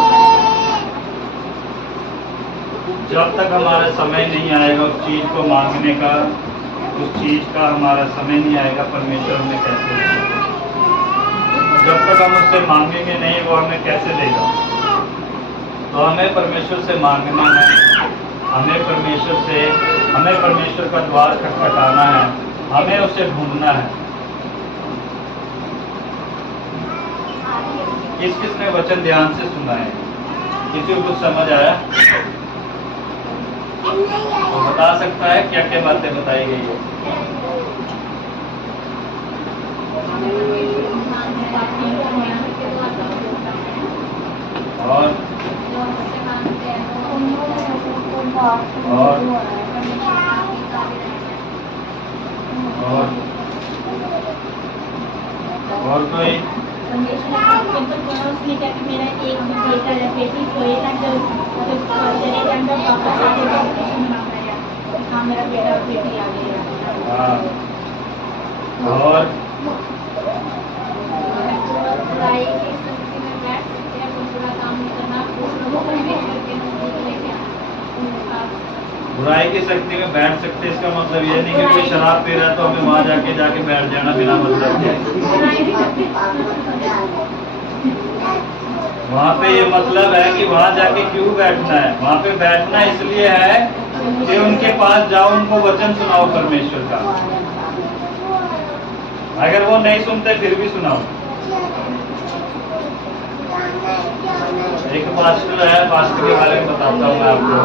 जब तक हमारा समय नहीं आएगा उस चीज को मांगने का, उस चीज का हमारा समय नहीं आएगा, परमेश्वर हमें कैसे देगा। जब तक हम उससे मांगेंगे नहीं वो हमें कैसे देगा। तो हमें परमेश्वर से मांगना है, हमें परमेश्वर का द्वार खटखटाना है, हमें उसे ढूंढना है। किसने वचन ध्यान से सुना है? किसी को कुछ समझ आया तो बता सकता है क्या क्या बातें बताई गई है? और कोई उसने क्या कि मेरा एक बेटा या बेटी सोएगा जब चले जाएगा वापस आ जाएगा। हाँ मेरा बेटा और बेटी आ गई। और बुराई की संगति में बैठ सकते हैं, कोई बुरा काम नहीं करना, लोगों को परमेश्वर के नजदीक लेके आना। बुराई की शक्ति में बैठ सकते, इसका मतलब ये नहीं कि कोई शराब पी रहा है तो हमें वहां जाके बैठ जाना बिना मतलब के। वहाँ पे ये मतलब है कि वहाँ जाके क्यों बैठना है। वहाँ पे बैठना इसलिए है कि उनके पास जाओ, उनको वचन सुनाओ परमेश्वर का। अगर वो नहीं सुनते फिर भी सुनाओ। एक पास्टर है, पास्टर के बारे में बताता हूँ मैं आपको।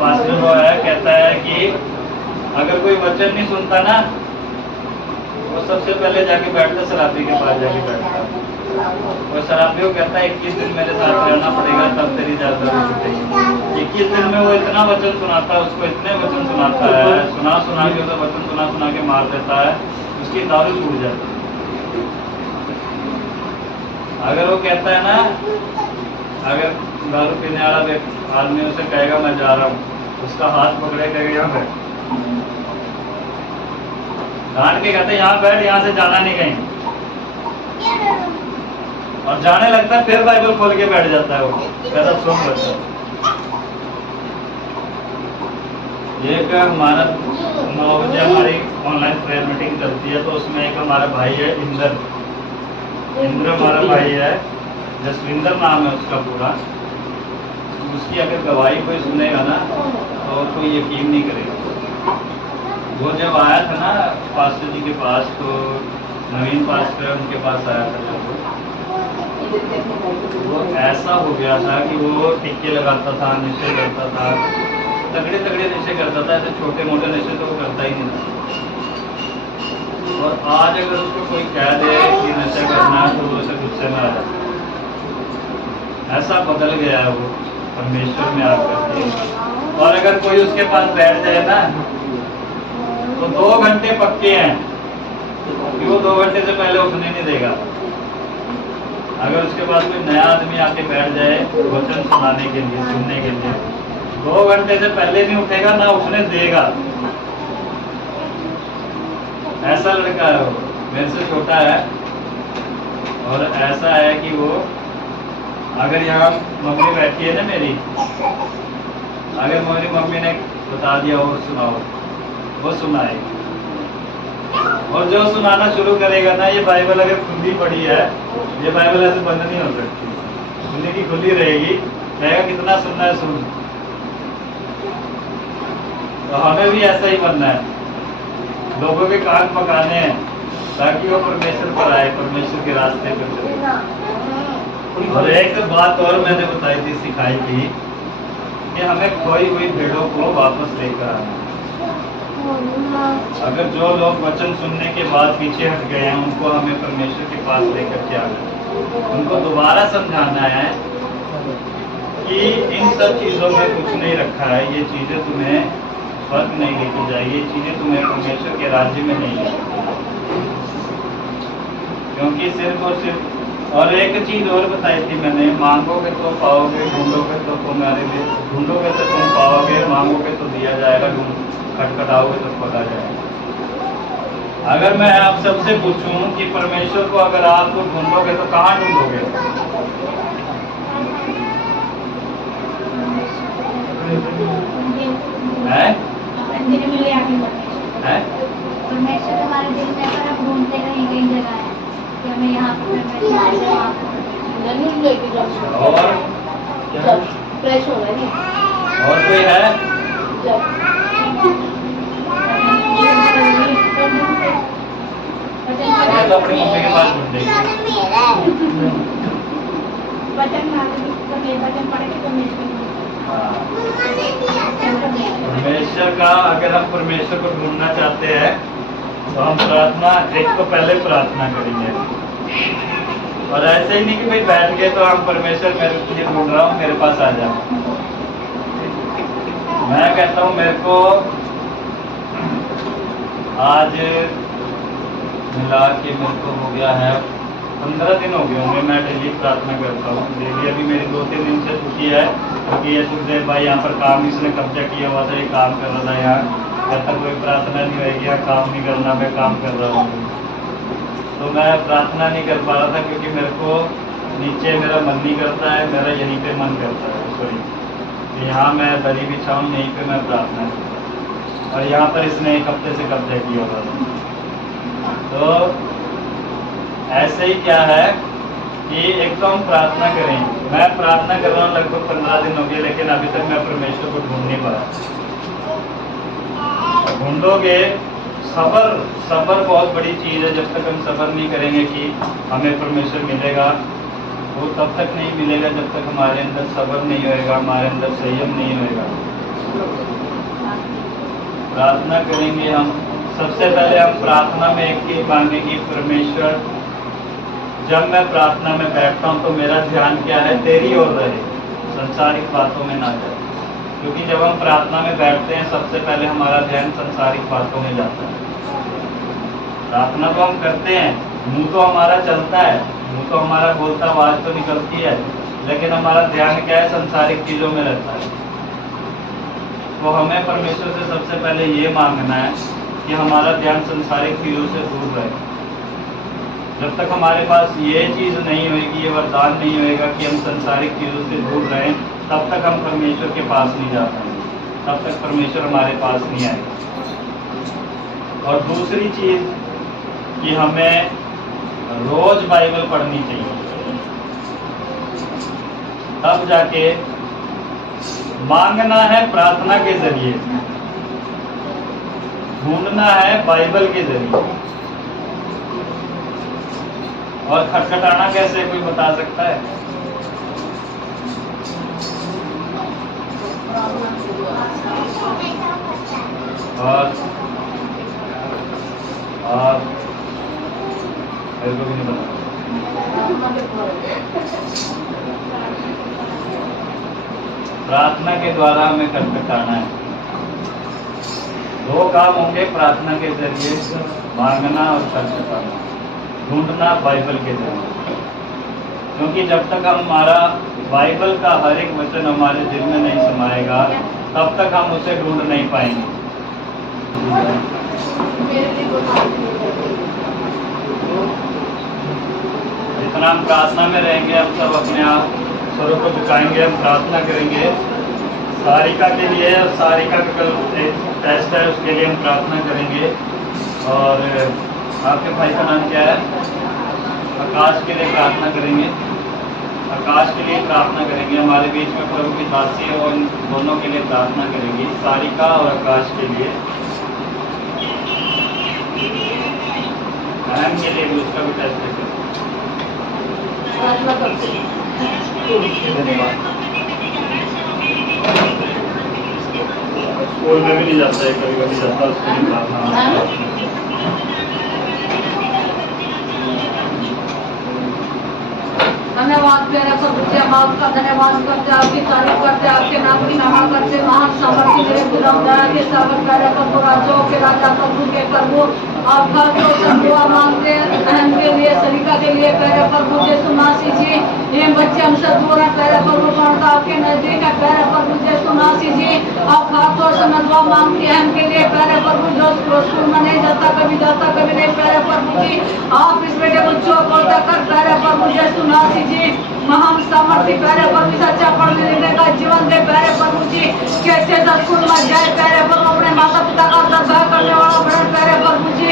पास्टर वो है, कहता है कि अगर कोई वचन नहीं सुनता ना, वो सबसे पहले जाके बैठता शराबी के पास जाके बैठता। वो शराबी को कहता है 21 दिन मेरे साथ रहना पड़ेगा तब तेरी दारू छूटेगी। 21 दिन में वो इतना वचन सुनाता है, उसको इतने वचन सुनाता है, सुना के उसे वचन सुना के मार देता है, उसकी दारू छूट जाती है। अगर वो कहता है ना, अगर दारू पीने वाला आदमी उसे कहेगा मैं जा रहा हूँ, उसका हाथ पकड़े कहेगा यहाँ बैठ, डांट के कहते यहाँ बैठ, यहाँ से जाना नहीं कहीं, और जाने लगता है फिर बाइबल खोल के बैठ जाता है। वो कहता सुन बच्चा। एक हमारा 9 बजे हमारी ऑनलाइन प्रेयर मीटिंग चलती है, तो उसमें एक हमारा भाई है इंद्र हमारा भाई है। जसविंदर नाम है उसका पूरा, उसकी अगर गवाही कोई सुनेगा ना तो कोई यकीन नहीं करेगा। वो जब आया था ना पास्टर जी के पास, तो नवीन पास्टर उनके पास आया था जब वो ऐसा हो गया था कि वो टिक्के लगाता था, नशे करता था, तगड़े तगड़े नशे करता था, ऐसे छोटे मोटे नशे तो वो करता ही नहीं था। और आज अगर उसको कोई कह दे कि नशा करना है तो वो उसे गुस्से में आ जाता है। ऐसा बदल गया है वो परमेश्वर में आकर के। और अगर कोई उसके पास बैठ जाए ना तो 2 घंटे पक्के हैं कि वो 2 घंटे से पहले उठने नहीं देगा। अगर उसके पास कोई नया आदमी आके बैठ जाए वचन सुनाने के लिए, सुनने के लिए, 2 घंटे से पहले नहीं उठेगा, ना उठने देगा। ऐसा लड़का है वो, मेरे से छोटा है, और ऐसा है कि वो अगर यहाँ मम्मी बैठी है ना मेरी, अगर मेरी मम्मी ने बता दिया और सुनाओ, वो सुनाएगी। और जो सुनाना शुरू करेगा ना, ये बाइबल अगर खुली पड़ी है, ये बाइबल ऐसे बंद नहीं हो सकती, खुली की खुली रहेगी। कहेगा कितना सुनना है सुन। तो हमें भी ऐसा ही बनना है, लोगों के कान पकाने हैं ताकि वो परमेश्वर पर आए, परमेश्वर के रास्ते पर चले। और एक बात और मैंने बताई थी, सिखाई थी कि हमें खोई हुई भेड़ों को वापस लेकर आना। अगर जो लोग वचन सुनने के बाद पीछे हट गए हैं, उनको हमें परमेश्वर के पास लेकर के आना, उनको दोबारा समझाना है कि इन सब चीजों में कुछ नहीं रखा है, ये चीजें तुम्हें फर्क नहीं लेके जाएगी, ये चीजें तुम्हें परमेश्वर के राज्य में नहीं है। क्योंकि सिर्फ और सिर्फ, और एक चीज और बताई थी मैंने, मांगोगे तो पाओगे, ढूंढोगे तो तुम्हारे लिए, ढूंढोगे तो तुम पाओगे, मांगोगे तो दिया जाएगा, खटखटाओगे तो खोला जाएगा। अगर मैं आप सबसे पूछूं कि परमेश्वर को अगर आप ढूंढोगे तो कहाँ ढूंढोगे? है? परमेश्वर हमारे दिल में, पर हम ढूंढते कहीं कहीं जगह है कि हमें यहाँ और फ्रेश हो रहा है। और कोई है? मैं तो अपनी मम्मी के पास ढूंढेगी। परमेश्वर का, अगर हम परमेश्वर को ढूंढना चाहते हैं तो हम प्रार्थना, एक तो पहले प्रार्थना करेंगे। और ऐसे ही नहीं कि भाई बैठ गए तो हम परमेश्वर मेरे लिए ढूंढ रहा हूँ, मेरे पास आ जाओ। मैं कहता हूँ मेरे को आज मिला के मेरे को हो गया है 15 दिन हो गए होंगे, मैं डेली प्रार्थना करता हूँ। डेली अभी मेरी 2-3 दिन से छुट्टी है, क्योंकि ये सुखदेव भाई यहाँ पर काम इसने कब्जा किया हुआ था, ये काम कर रहा था यहाँ। जब तक कोई प्रार्थना नहीं होगी, यहाँ काम नहीं करना, मैं काम कर रहा हूँ। तो मैं प्रार्थना नहीं कर पा रहा था, क्योंकि मेरे को नीचे मेरा मन नहीं करता है, मेरा यहीं पे मन करता है। सॉरी, यहाँ मैं दरी बिछाऊँ, यहीं पे मैं प्रार्थना करता। और यहाँ पर इसने 1 हफ्ते से कब्जा किया हुआ था। तो ऐसे ही क्या है कि एक तो हम प्रार्थना करें। मैं प्रार्थना कर रहा हूँ लगभग 15 दिन हो गए, लेकिन अभी तक मैं परमेश्वर को ढूंढ नहीं पाया। ढूंढोगे, सबर बहुत बड़ी चीज़ है। जब तक हम सबर नहीं करेंगे कि हमें परमेश्वर मिलेगा, वो तब तक नहीं मिलेगा जब तक हमारे अंदर सबर नहीं होएगा, हमारे अंदर संयम नहीं होएगा। प्रार्थना करेंगे हम, सबसे पहले हम प्रार्थना में एक चीज मांगेंगे, परमेश्वर जब मैं प्रार्थना में बैठता हूँ तो मेरा ध्यान क्या है, तेरी ओर रहे, संसारिक बातों में ना जाए। क्योंकि जब हम प्रार्थना में बैठते हैं सबसे पहले हमारा ध्यान संसारिक बातों में जाता है। प्रार्थना तो हम करते हैं, मुंह तो हमारा चलता है, मुंह तो हमारा बोलता, आवाज तो निकलती है, लेकिन हमारा ध्यान क्या है, संसारिक चीजों में रहता है। तो हमें परमेश्वर से सबसे पहले ये मांगना है कि हमारा ध्यान संसारिक चीजों से दूर रहे। जब तक हमारे पास ये चीज नहीं होगी, ये वरदान नहीं होएगा कि हम संसारिक चीजों से दूर रहें, तब तक हम परमेश्वर के पास नहीं जा पाएंगे, तब तक परमेश्वर हमारे पास नहीं आएगा। और दूसरी चीज कि हमें रोज बाइबल पढ़नी चाहिए। तब जाके मांगना है प्रार्थना के जरिए, ढूंढना है बाइबल के जरिए। और खटखटाना कैसे, कोई बता सकता है? और मेरे को भी नहीं पता। प्रार्थना के द्वारा हमें खटखटाना है। दो काम होंगे प्रार्थना के जरिए, मांगना और खटखटाना, ढूंढना बाइबल के जरिए। क्योंकि जब तक हमारा बाइबल का हर एक वचन हमारे दिल में नहीं समाएगा, तब तक हम उसे ढूंढ नहीं पाएंगे। जितना हम प्रार्थना में रहेंगे, हम सब अपने आप स्वरों को झुकाएंगे, हम प्रार्थना करेंगे। सारिका के लिए, सारिका का कल टेस्ट है, उसके लिए हम प्रार्थना करेंगे। और आपके भाई का नाम क्या है? आकाश के लिए प्रार्थना करेंगे। आकाश के लिए प्रार्थना करेंगे। हमारे बीच में प्रभु की दासी है, और इन दोनों के लिए प्रार्थना करेंगे, सारिका और आकाश के लिए। बहन के लिए भी उसका भी टेस्ट करेंगे। धन्यवाद। स्कूल में भी नहीं जाता है, कभी कभी जाता है, उसके लिए प्रार्थना। धन्यवाद प्यारे प्रभु जी, हम आपका धन्यवाद करते, आपकी तारीफ करते, आपके नाम की महिमा करते। महान सामर्थ्य मेरे गुलाम दया के सागर प्यारे प्रभु, राजाओं के राजा, प्रभु के प्रभु, आपका जो संदुआ मांगते बहन के लिए, सरिका के लिए प्यारे प्रभु यीशु मसीह जी। ये बच्चे हमसे दूर है प्यारे प्रभु, परंतु आपके नजदीक है प्यारे प्रभु यीशु मसीह जी। आप खासतौर से मैं दुआ मांगती है उनके लिए प्यारे प्रभु, जो स्कूल में नहीं जाता, कभी जाता कभी नहीं प्यारे प्रभु जी। आप इस बेटे बच्चों को कर प्यारे प्रभु यीशु मसीह जी। महान सामर्थ्य प्यारे प्रभु, सच्चा पढ़ने लिखने का जीवन दे प्यारे प्रभु जी। कैसे स्कूल में जाए प्यारे प्रभु, अपने माता पिता का श्रद्धा करने वाला बने प्यारे प्रभु जी।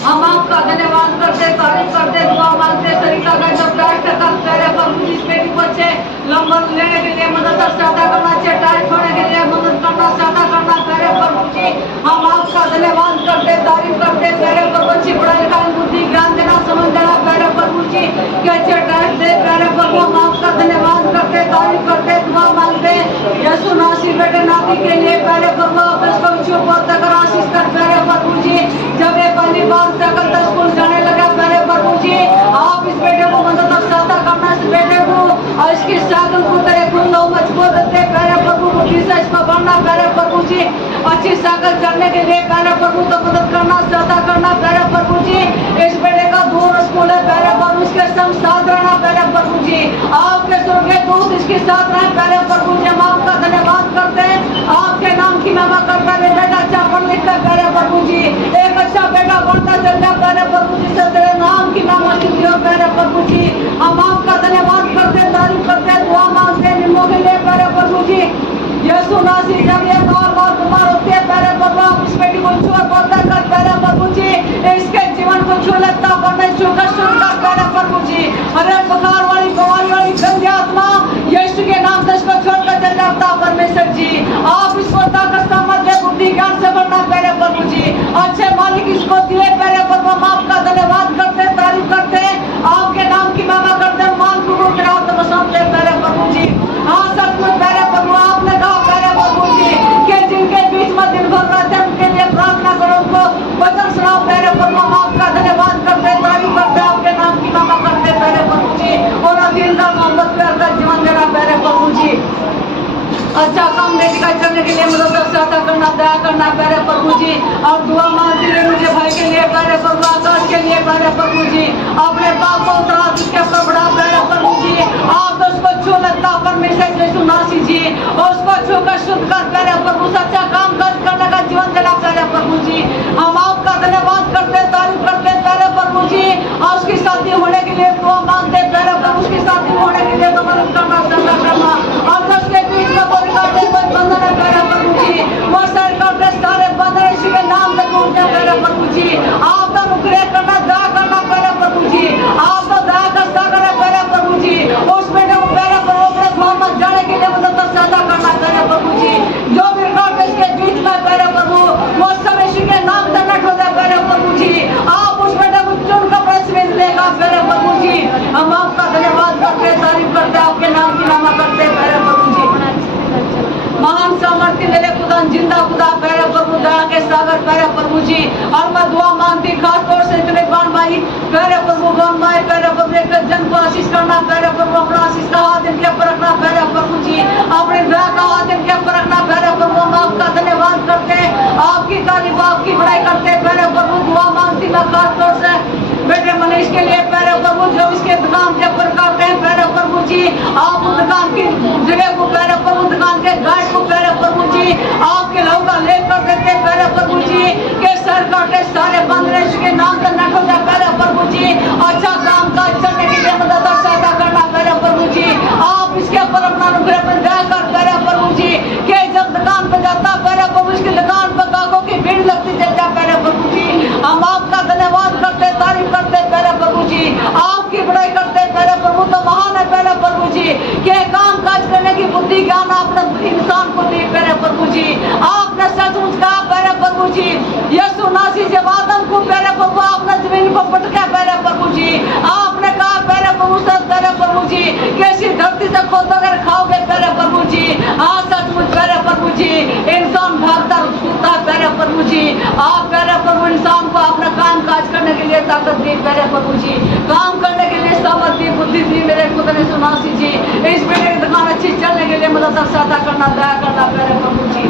हम आपका धन्यवाद करते, तारीफ करते, दुआ मांगते। सरिता का जब टेस्ट करते रहे प्रभु जी, बेटी बच्चे लंबन लेने के लिए मदद सहायता करना चाहिए, टेस्ट होने के लिए मदद करना, सहायता करना प्यारे प्रभु जी। हम आपका धन्यवाद करते, तारीफ करते प्यारे प्रभु जी। पढ़ाई का बुद्धि ज्ञान देना, समझ देना प्यारे प्रभु जी। कैसे टेस्ट दे प्यारे प्रभु, हम आपका धन्यवाद करते, तारीफ करते, दुआ मांगते। यीशु मसीह बेटे नाती के लिए प्यारे प्रभु, अपने बच्चों को तक आशीष कर प्यारे प्रभु जी। जब ये पहली बार सकल स्कूल जाने लगा प्यारे प्रभु जी, आप इस बेटे को मदद और सहायता करना, इस बेटे को और इसकी साधन को तेरे खुल्लो मजबूत दे प्यारे प्रभु, बुद्धि से इसको बढ़ना प्यारे प्रभु जी। अच्छी सागर करने के लिए प्यारे प्रभु तो मदद करना, सहायता करना प्यारे प्रभु जी। इस बेटे का दूर स्कूल है प्यारे प्रभु, इसके संग साथ रहना प्यारे प्रभु जी। आपके स्वर्गीय दूत इसके साथ रहे प्यारे प्रभु जी। हम आपका धन्यवाद करते हैं, आपके नाम की महिमा करता है। बेटा अच्छा पढ़ लिखता प्यारे प्रभु जी, एक अच्छा बेटा बढ़ता चलता प्यारे प्रभु जी। से तेरे नाम की महिमा कीजिए प्यारे प्रभु जी। हम आपका धन्यवाद करते, तारीफ करते, दुआ मांगते निम्नों के लिए प्यारे प्रभु जी। यीशु मसीह जब ये बार बार बीमार होते हैं प्यारे प्रभु, आप इस बेटी को छू कर प्यारे प्रभु जी। इसके जीवन को छू लेता छूकर सुनकर प्यारे प्रभु जी। हरे बुखार वाली, बीमारी वाली गंदी आत्मा यीशु के नाम से इसको छोड़कर चल जाता परमेश्वर जी। आप इसको ताकत सामर्थ्य बुद्धि ज्ञान से बढ़ना प्यारे प्रभु जी। अच्छे मालिक इसको दिए प्यारे प्रभु, हम आपका धन्यवाद करते, तारीफ करते, आपके नाम की महिमा करते, मान प्रभु के नाम से सौंपते प्यारे प्रभु जी। हाँ सचमुच प्यारे प्रभु, आपने कहा प्यारे प्रभु जी कि जिनके बीच में दिन भर रहते हैं उनके लिए प्रार्थना करो, उनको वचन सुनाओ प्यारे प्रभु। हम आपका धन्यवाद करते, तारीफ करते, आपके नाम की महिमा करते प्यारे प्रभु जी। और अधीन का मोहब्बत प्यार का जीवन देना प्यारे प्रभु जी। अच्छा काम लेकर करने के लिए मदद सहायता करना, दया करना प्यारे प्रभु जी। और दुआ मांगते हुए मुझे भाई के लिए प्यारे प्रभु, आकाश के लिए प्यारे प्रभु जी। अपने बाप को उतरा उसके ऊपर बड़ा प्यारे प्रभु जी। आप उसको छू लेता परमेश्वर यीशु मसीह जी, और उसको छू कर शुद्ध कर प्यारे प्रभु, सच्चा काम करने का जीवन देना प्यारे प्रभु जी। हम आपका धन्यवाद करते, तारीफ करते प्यारे प्रभु जी। और उसकी शादी होने के लिए दुआ मांगते प्यारे प्रभु, उसकी शादी होने के लिए मदद करना, सहायता करना। और उसके बीच में बंधन है प्यारे प्रभु जी, वो सारे बंधन इसी के नाम से टूटते प्यारे प्रभु जी। आपका अनुग्रह करना, दया करना प्यारे प्रभु जी। आपका दया का सागर है प्यारे प्रभु जी। उस बेटे को प्यारे आपकी तारीफ आपकी बड़ाई करते प्यारे प्रभु। दुआ मांगती मैं खास तौर से बेटे मनीष के लिए प्यारे प्रभु, जो इसके दुकान के ऊपर करते हैं प्यारे प्रभु जी। आप दुकान की जगह को प्यारे प्रभु, दुकान के गाइड को प्यारे प्रभु जी आपके लहू का लेख कर देते प्यारे प्रभु जी। के सर काटे सारे बंद के नाम का नट हो जाए प्यारे प्रभु जी। अच्छा काम काज चलने के लिए मदद और सहायता करना प्यारे प्रभु जी। आप इसके ऊपर अपना अनुग्रह पर दया कर प्यारे प्रभु जी। के जब दुकान पे जाता प्यारे प्रभु, इसकी दुकान पर ग्राहकों की भीड़ लगती चलता प्यारे प्रभु जी। हम आपका धन्यवाद करते तारीफ करते प्यारे प्रभु जी, आपकी बड़ाई करते प्यारे प्रभु। तो महान है प्यारे प्रभु जी के काम काज करने की बुद्धि ज्ञान आपने इंसान को दी प्यारे प्रभु जी। आपने सचमुच कहा प्यारे प्रभु जी, यीशु नासी जब आदम को प्यारे प्रभु आपने जमीन को पटका प्यारे प्रभु जी। आपने कहा प्यारे प्रभु सच प्यारे प्रभु जी, कैसी धरती से खोद कर खाओगे प्यारे प्रभु जी। हाँ सचमुच प्यारे प्रभु जी, इंसान भागता रुकता प्यारे प्रभु जी। आप प्यारे प्रभु इंसान को अपना काम काज करने के लिए ताकत दी प्यारे प्रभु जी, काम करने के लिए समझ दी, बुद्धि दी मेरे खुदा ने सुना सी जी। इस बेटे की दुकान अच्छी चलने के लिए मदद और सहायता करना, दया करना प्यारे प्रभु जी।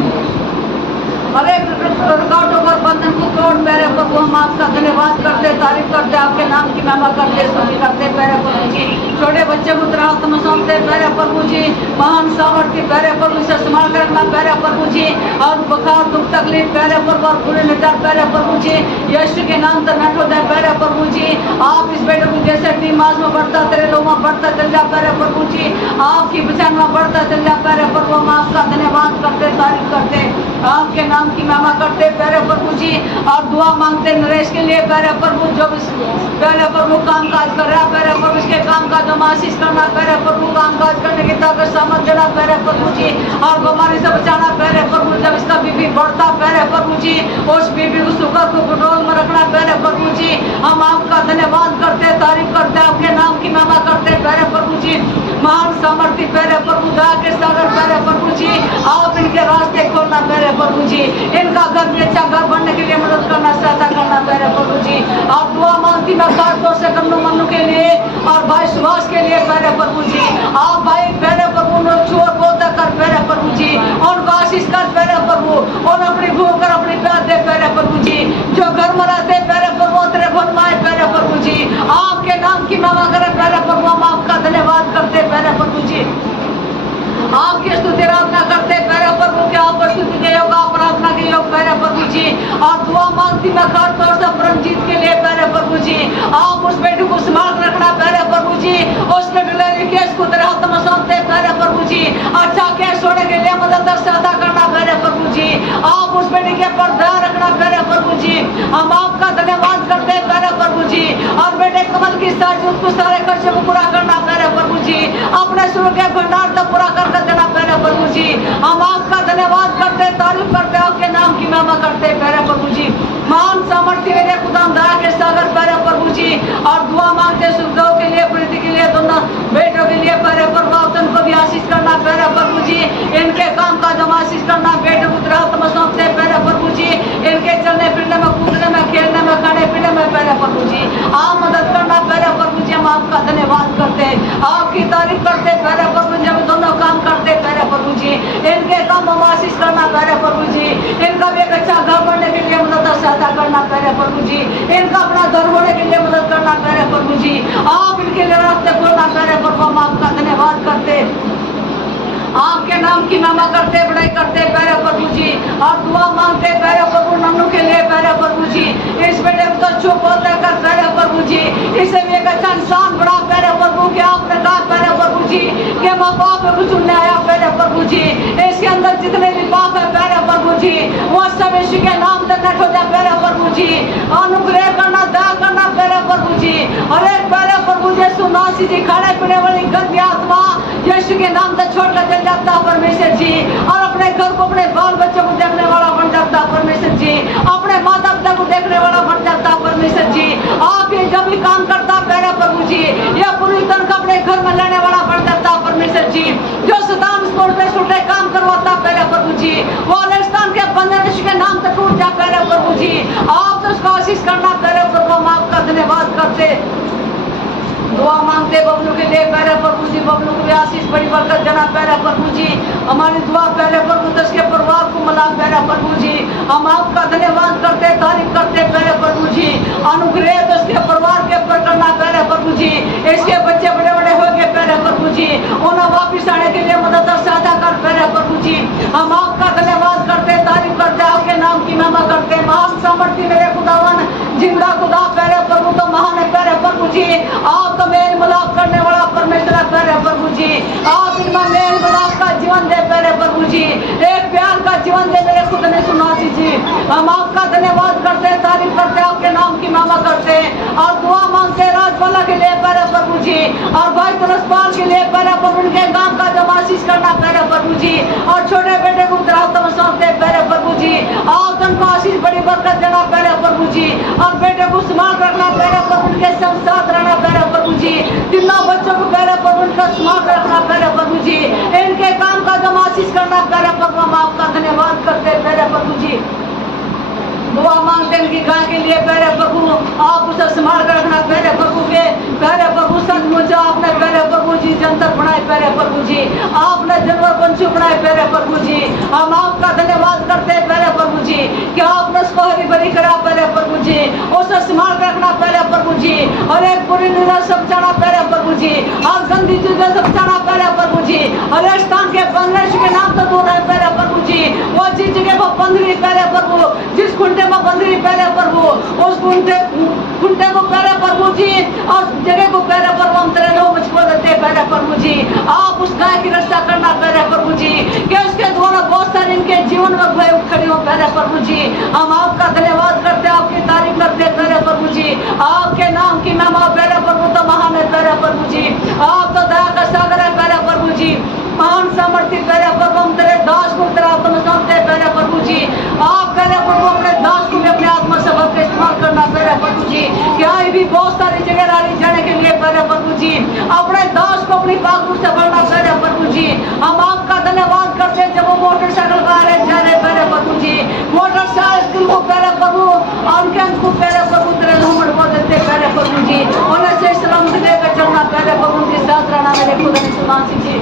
अरे रिकॉर्डों पर बंधन को तोड़ प्यारे प्रभु, हम आपका धन्यवाद करते तारीफ करते आपके नाम की महिमा करते स्तुति करते प्यारे प्रभु जी। छोटे बच्चे को तेरे हाथ में सौंपते प्यारे प्रभु जी। महान सामर्थ्य प्यारे प्रभु से संभाल कर रखना प्यारे प्रभु जी। और बुखार दुख तकलीफ प्यारे प्रभु और पूरे निजात प्यारे प्रभु जी, यीशु के नाम से नट हो जाए प्यारे प्रभु जी। आप इस बेटे को जैसे टीमास में बढ़ता तेरे लोगों में बढ़ता चल जा प्यारे प्रभु जी। आपकी पहचान में बढ़ता चल जा प्यारे प्रभु, हम आपका धन्यवाद करते तारीफ करते आपके नाम की महिमा करते प्यारे प्रभु जी। और दुआ मांगते नरेश के लिए प्यारे प्रभु, जो प्यारे प्रभु काम काज कर रहा है प्यारे प्रभु, इसके काम काज में आशीष करना प्यारे प्रभु, काम काज करने की ताकत समझ देना प्यारे प्रभु जी। और बीमारी से बचाना प्यारे प्रभु, जब इसका बीपी बढ़ता प्यारे प्रभु जी, उस बीपी को शुगर को कंट्रोल में रखना प्यारे प्रभु जी। हम आपका धन्यवाद करते तारीफ करते आपके नाम की महिमा करते प्यारे प्रभु जी। महान सामर्थ्य प्यारे प्रभु, दया के सागर प्यारे प्रभु जी, आप इनके रास्ते खोलना प्यारे प्रभु जी। इनका घर भी अच्छा घर बनने के लिए मदद करना, सहायता करना प्यारे प्रभु जी। और दुआ मांगती मैं खास तौर से कन्नू मन्नू के लिए और भाई सुभाष के लिए प्यारे प्रभु जी। आप भाई प्यारे प्रभु छोड़ बोलता कर प्यारे प्रभु जी, उनको आशीष कर प्यारे प्रभु, और अपनी भूख कर अपनी प्यार दे प्यारे प्रभु जी। जो घर में रहते प्यारे प्रभु तेरे भन माए प्यारे प्रभु जी, आपके नाम की महिमा करे प्यारे प्रभु, हम आपका धन्यवाद करते प्यारे प्रभु जी। आपकी स्तुति आराधना करते प्यारे प्रभु के, आप स्तुति के योग प्रार्थना के योग प्यारे प्रभु जी। और दुआ मांगती मैं खास तौर से परमजीत के लिए प्यारे प्रभु जी। आप उस बेटे को संभाल कर रखना प्यारे प्रभु जी, उसके डिलीवरी केस को तेरे हाथ में सौंपते प्यारे प्रभु जी। अच्छा केस होने के लिए मदद और सहायता करना प्यारे प्रभु जी। आप उस बेटे के पर दया रखना प्यारे प्रभु जी, हम आपका धन्यवाद करते प्यारे प्रभु जी। और बेटे कमल की सारी उसको सारे खर्चे को पूरा करना प्यारे प्रभु जी, अपने शुरू के भंडार तक पूरा कर देना प्यारे प्रभु जी। हम आपका धन्यवाद करते तारीफ करते आपके नाम की महिमा करते प्यारे प्रभु जी। महान सामर्थ्य मेरे खुदा दया के सागर प्यारे प्रभु जी। और दुआ मांगते सुखदेव के लिए, प्रीति के लिए, दोनों बेटों के लिए प्यारे प्रभु, को भी आशीष करना प्यारे प्रभु जी। इनके काम का जमा आशीष करना, बेटे को तेरे हाथ में सौंपते प्यारे प्रभु जी। इनके चलने फिरने में, कूदने में, खेलने में, खाने पीने में प्यारे प्रभु जी, आप मदद करना प्यारे प्रभु जी। हम आपका धन्यवाद करते आपकी तारीफ करते प्यारे प्रभु, जब दोनों काम करते प्यारे प्रभु जी। इनके काम में आशीष करना प्यारे प्रभु जी। इनका भी एक अच्छा घर बनने के लिए मदद और सहायता करना प्यारे प्रभु जी। इनका अपना घर होने के लिए मदद करना प्यारे प्रभु जी। आप इनके लिए रास्ते खोलना प्यारे प्रभु, हम आपका धन्यवाद करते आपके नाम की महिमा करते बड़ाई करते प्यारे प्रभु जी। और दुआ मांगते प्यारे प्रभु नन्नू के लिए प्यारे प्रभु जी। इस बेटे को तो चुप होता कर प्यारे प्रभु जी, इसे भी एक अच्छा इंसान बड़ा प्यारे प्रभु के। आपने कहा प्यारे प्रभु जी के माँ बाप में कुछ उन्हें आया प्यारे प्रभु जी। इसके अंदर जितने भी पाप है प्यारे प्रभु जी, वो सब यीशु के नाम से नट हो जाए प्यारे प्रभु जी। अनुग्रह करना, दया करना प्यारे प्रभु जी। और एक प्यारे प्रभु जी सुनासी जी, खाने पीने वाली गंदी आत्मा यीशु के नाम से छोड़ कर चल जाता परमेश्वर जी। और अपने घर को, अपने बाल बच्चों को देखने वाला बन जाता परमेश्वर जी। अपने माता पिता को देखने वाला बन जाता परमेश्वर जी। आप ये जब भी काम करता प्यारे प्रभु जी, यह पूरी तरह अपने घर में लाने वाला बन जाता परमेश्वर जी। जो शैतान छोटे काम करवाता प्यारे प्रभु जी, वो अलेस्तान के बंधन यीशु के नाम से टूट जा प्यारे प्रभु जी। आप तो उसको आशीष करना प्यारे प्रभु, हम आपका धन्यवाद करते दुआ मांगते बबलू के लिए प्यारे प्रभु जी। जी बबलू को भी आशीष बड़ी बरकत देना प्यारे प्रभु जी। हमारी दुआ प्यारे प्रभु तो इसके परिवार को मिला प्यारे प्रभु जी। हम आपका धन्यवाद करते तारीफ करते प्यारे प्रभु जी। अनुग्रह तो इसके परिवार के ऊपर करना प्यारे प्रभु जी। इसके बच्चे बड़े बड़े हो गए प्यारे प्रभु जी, उन्हें वापिस आने के लिए मदद और सहायता कर प्यारे प्रभु जी। हम आपका धन्यवाद करते तारीफ करते आपके नाम की महिमा करते। महान सामर्थ्य मेरे खुदावन जिंदा खुदा प्यारे प्रभु तो महान है प्यारे प्रभु जी। आप तो मेल मिलाप करने वाला परमेश्वर है प्यारे प्रभु जी। आप इनमें मेल मिलाप का जीवन दे प्यारे प्रभु जी, एक प्यार का जीवन दे मेरे खुद ने सुना जी। हम आपका धन्यवाद करते तारीफ करते आपके नाम की महिमा करते और दुआ मांगते राजपाला के लिए प्यारे प्रभु जी और भाई तुलसपाल के लिए प्यारे प्रभु उनके गांव का जब आशीष करना प्यारे प्रभु जी और छोटे बेटे को उतराव सौंपते प्यारे प्रभु जी। आप उनको आशीष बड़ी बरकत देना प्यारे प्रभु जी और बेटे को स्मार्ट रखना प्यारे प्रभु उनके साथ रहना प्यारे प्रभु जी। तीनों बच्चों को प्यारे प्रभु उनका स्मार्ट रखना प्यारे प्रभु जी। इनके काम का जब आशीष करना प्यारे प्रभु हम आपका धन्यवाद करते प्यारे प्रभु जी। दुआ मांगते इनकी गाय के लिए प्यारे प्रभु आप उसे संभाल कर रखना प्यारे प्रभु के प्यारे प्रभु। सचमुच आपने प्यारे प्रभु जी जंतर बनाए प्यारे प्रभु जी, आपने जानवर पंछी बनाए प्यारे प्रभु जी। हम आपका धन्यवाद करते हैं प्यारे प्रभु जी कि आपने उसको हरी भरी करा प्यारे प्रभु जी, उसे संभाल कर रखना प्यारे प्रभु जी। और एक बुरी निगाह सब जाना प्यारे प्रभु जी और गंदी चीजें सब जाना प्यारे प्रभु जी। और स्थान के बंदरेश के नाम तो दूर है प्यारे प्रभु जी। वो जिस जगह वो बंदरी प्यारे प्रभु जिस खुंटे में बंदरी प्यारे प्रभु उस खुंटे को प्यारे प्रभु जी और जगह को प्यारे प्रभु हम तेरे लोग मुझको देते प्यारे प्रभु जी। आप उस गाय की रक्षा करना प्यारे प्रभु जी कि उसके द्वारा बहुत सारे इनके जीवन में भय खड़ी हो प्यारे प्रभु जी। हम आपका धन्यवाद करते आपकी तारीफ करते प्यारे प्रभु जी। आपके नाम की महिमा प्यारे प्रभु तो महान है प्यारे प्रभु जी। आप तो दया का सागर है प्यारे प्रभु जी। महान सामर्थ्य प्यारे प्रभु हम तेरे दास को तेरा आत्मा सौंपते प्यारे प्रभु जी। आप प्यारे प्रभु अपने दास को भी अपने आत्मा से भर के इस्तेमाल करना प्यारे प्रभु जी। क्या भी बहुत सारी जगह रानी जाने के लिए प्यारे प्रभु जी अपने दास को अपनी बागुर से भरना प्यारे प्रभु जी। हम आपका धन्यवाद करते जब वो मोटरसाइकिल का जा रहे प्यारे प्रभु जी। मोटरसाइकिल को प्यारे प्रभु और उनके अंत को प्यारे प्रभु तेरे लोमड़ को देते प्यारे प्रभु जी। उन्हें से सलामती लेकर चलना प्यारे प्रभु के साथ रहना मेरे खुदा ने सुना जी।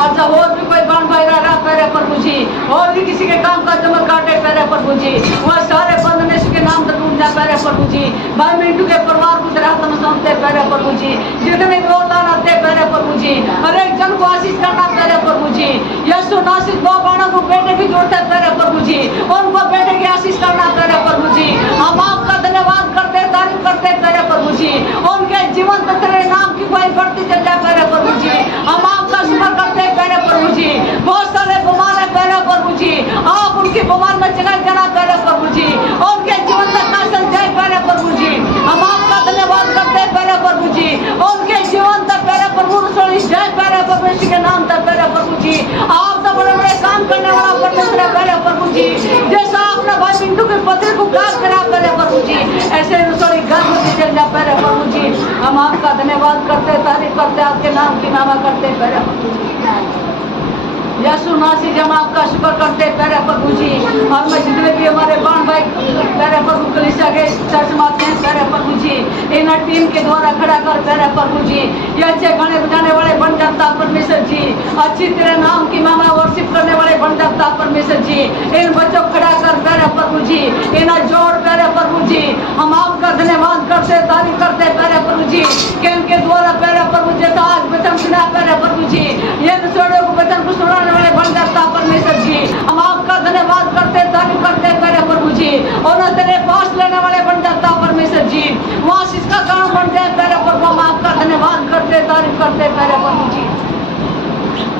अच्छा और भी कोई बाण भाई रहा प्यारे प्रभु जी और भी किसी के काम का जमल काटे प्यारे प्रभु जी वह सारे बंद के नाम से टूट जाए प्यारे प्रभु जी। भाई मिंटू के परिवार को तेरा हाथ में सौंपते प्यारे प्रभु जी। जितने भी औरतान आते प्यारे प्रभु जी हर एक जन को आशीष करना प्यारे प्रभु जी। यीशु नासिक दो बाणों को बेटे की जोड़ते है प्यारे प्रभु जी उनको बेटे की आशीष करना प्यारे प्रभु जी। हम आपका धन्यवाद करते तारीफ करते प्यारे प्रभु जी। उनके जीवन में तेरे नाम की कोई बढ़ती चल जाए प्यारे प्रभु जी। हम आपका शुक्र करते प्यारे प्रभु जी। बहुत सारे बीमार है प्यारे प्रभु जी आप उनकी बीमार में जगह जाना प्यारे प्रभु जी उनके जीवन में कासल जाए प्यारे प्रभु जी। हम आपका धन्यवाद करते प्यारे प्रभु जी उनके जीवन तक प्यारे प्रभु जाए प्यारे परमेश्वर के नाम तक प्यारे प्रभु जी। आप तो बड़े बड़े काम करने वाला परमेश्वर है प्यारे प्रभु जी। जैसा आपने भाई बिंदु के पत्र को काट करा प्यारे प्रभु जी ऐसे रसोई घर में चल जाए प्यारे प्रभु जी। हम आपका धन्यवाद करते तारीफ करते आपके नाम की महिमा करते प्यारे प्रभु जी। यीशु नासी जब आपका शुक्र करते प्यारे प्रभु जी। और मैं जितने भी हमारे बाण भाई प्यारे प्रभु कलीसिया के चर्च में आते हैं प्यारे प्रभु जी इन टीम के द्वारा खड़ा कर प्यारे प्रभु जी ये अच्छे गाने बजाने वाले बन जाता परमेश्वर जी। अच्छी तेरे नाम की महिमा वर्शिप करने वाले बन जाता परमेश्वर जी। इन बच्चों को खड़ा कर प्यारे प्रभु जी इन्हें जोड़ प्यारे प्रभु जी। हम आपका धन्यवाद करते तारीफ करते प्यारे प्रभु जी कि इनके द्वारा प्यारे प्रभु जैसा आज वचन सुना प्यारे प्रभु जी ये दूसरों को वचन को सुनाने वाले बन जाता परमेश्वर जी। हम आपका धन्यवाद करते तारीफ करते प्यारे प्रभु जी और तेरे पास लेने वाले बन जाता परमेश्वर जी वहाँ इसका काम बन जाए प्यारे प्रभु। हम आपका धन्यवाद करते तारीफ करते प्यारे प्रभु जी।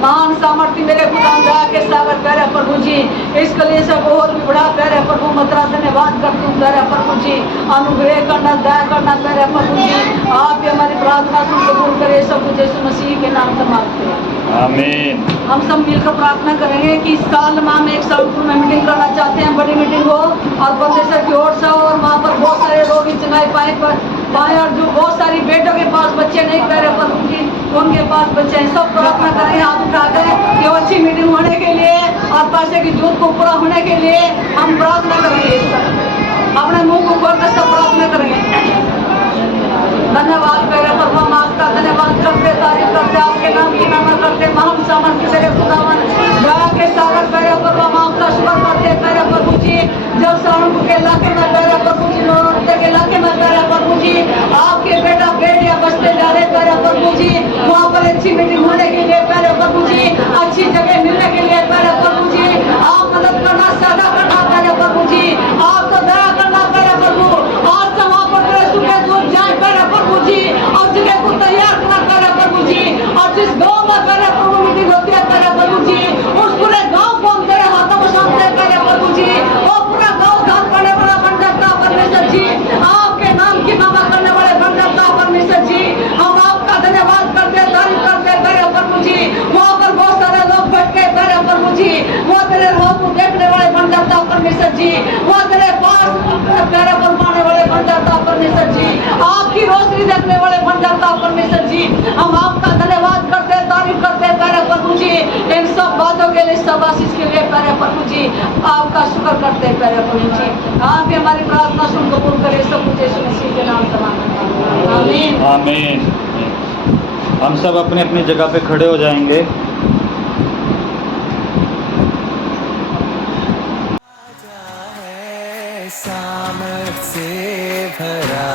महान सामर्थ्य मेरे खुदा दया के सागर प्यारे प्रभु जी इस कलीसिया को और भी बड़ा प्यारे प्रभु मतरा धन्यवाद करती हूँ प्यारे प्रभु जी। अनुग्रह करना दया करना प्यारे प्रभु जी। आप भी हमारी प्रार्थना सुन कबूल करें सब कुछ यीशु मसीह के नाम से मांगते हैं आमीन। हम सब मिलकर प्रार्थना करेंगे कि इस साल में हम एक साल में मीटिंग करना चाहते हैं बड़ी मीटिंग हो और परमेश्वर की ओर से हो और वहाँ पर बहुत सारे लोग चुनाई पाए और जो बहुत सारी बेटों के पास बच्चे नहीं प्यारे प्रभु जी उनके पास बच्चे हैं सब प्रार्थना करें हाथ उठाकर कि अच्छी मीटिंग होने के लिए और पैसे की जरूरत को पूरा होने के लिए हम प्रार्थना करेंगे। अपने मुंह को खोलकर सब प्रार्थना करेंगे। धन्यवाद प्यारे प्रभु हम आपका धन्यवाद करते तारीफ करते नाम की नामा करते महान सामान की तेरे खुदावन दया के सागर पैरे प्रभु हम आपका शुक्र करते पैरे प्रभु जी जब सावन के इलाके में पैरे प्रभु जी नौरते के इलाके में पैरे प्रभु जी आपके बेटा बेटियां बसते जा रहे पैरे प्रभु जी वहाँ पर अच्छी मीटिंग होने के लिए पैरे प्रभु जी अच्छी जगह मिलने के लिए पैरे प्रभु जी आप मदद करना सादा करना पैरे प्रभु जी आप तो दया करना पैरे प्रभु आज तो वहाँ पर तेरे सुखे दूध जाए पैरे प्रभु जी और जगह को तैयार करना पैरे प्रभु जी और जिस गाँव में पैरे प्रभु मीटिंग होती है पैरे प्रभु जी उस पूरे गाँव को हम तेरे हाथों में सौंपते हैं पैरे प्रभु जी वो पूरा गाँव धान करने वाला बन जाता परमेश्वर जी आपके नाम की मामा करने वाले बन जाता परमेश्वर जी हम आपका धन्यवाद करते तारीफ करते पैरे प्रभु जी वहाँ पर बहुत सारे लोग बैठते पैरे प्रभु जी वो तेरे रोग को देखने वाले बन जाता परमेश्वर जी वो तेरे पास पैरे पर पाने वाले बन जाता परमेश्वर जी आपकी रोशनी देखने वाले बन जाता परमेश्वर जी हम आपका धन्यवाद करते तारीफ करते पैरे प्रभु जी इन सब बातों के लिए सब आशीष के लिए पैरे प्रभु जी आपका शुक्र करते पैरे प्रभु जी आप भी हमारी प्रार्थना सुन कबूल करें सब कुछ यीशु मसीह के नाम से मांगते हैं आमीन आमीन। हम सब अपनी अपनी जगह पे खड़े हो जाएंगे। सामर्थ से भरा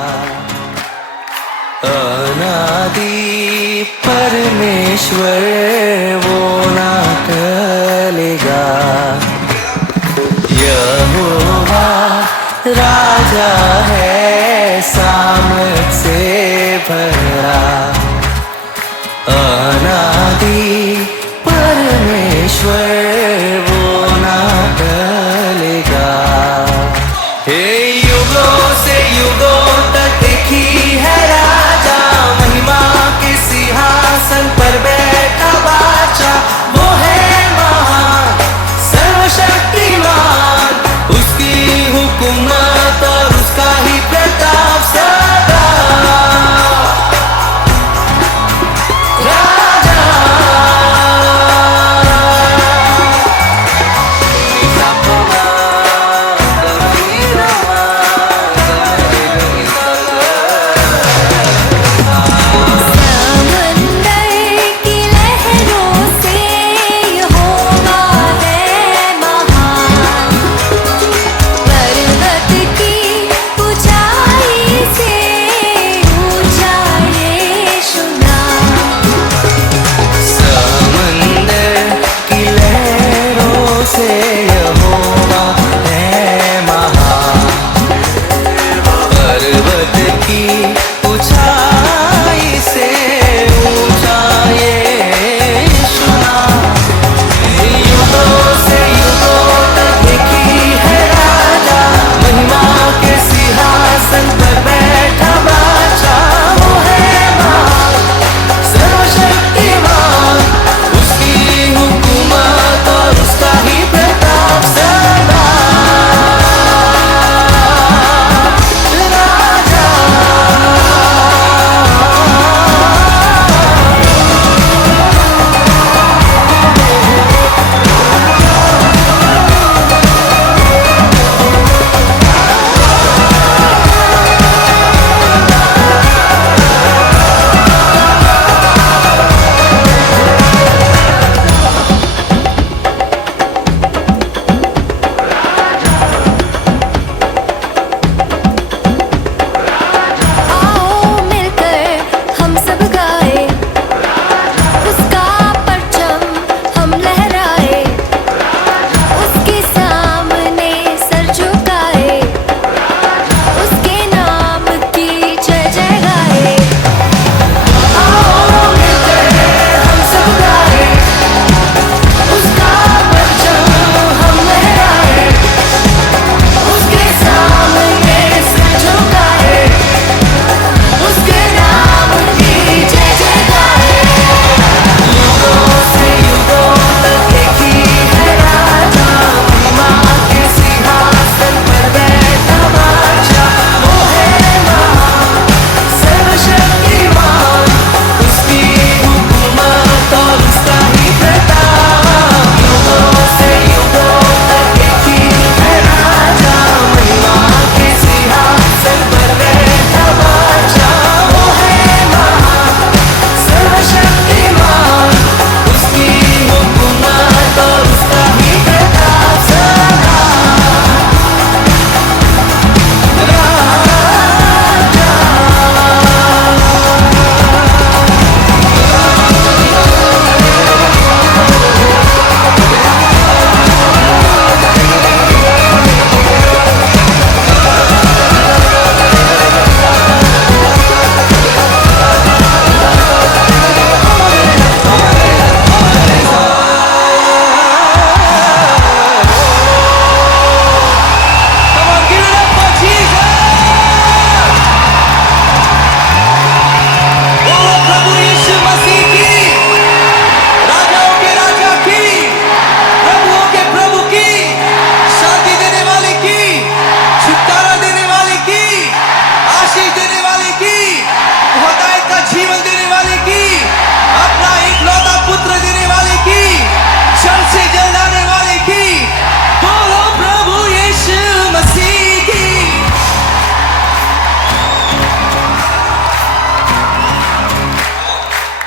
अनादि परमेश्वर वो ना टलेगा। यहोवा राजा है सामर्थ से भरा अनादि परमेश्वर वो ना टलेगा। हे युगों से युगों तक देखी है राजा महिमा के सिंहासन पर बैठा बादशाह वो है महान सर्वशक्तिमान उसकी हुकूमत और उसका ही प्रताप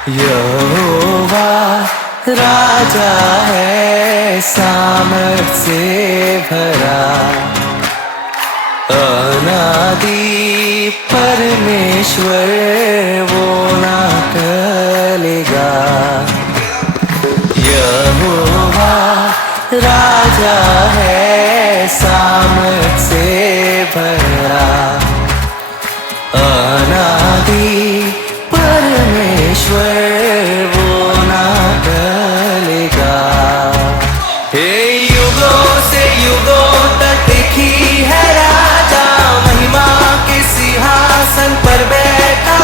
यहोवा राजा है सामर्थ से भरा, अनादि परमेश्वर वो ना टलेगा। यहोवा राजा है सामर्थ से भरा, अनादि परमेश्वर वो ना टलेगा। हे युगों से युगों तक एक ही है राजा, महिमा के सिंहासन पर बैठा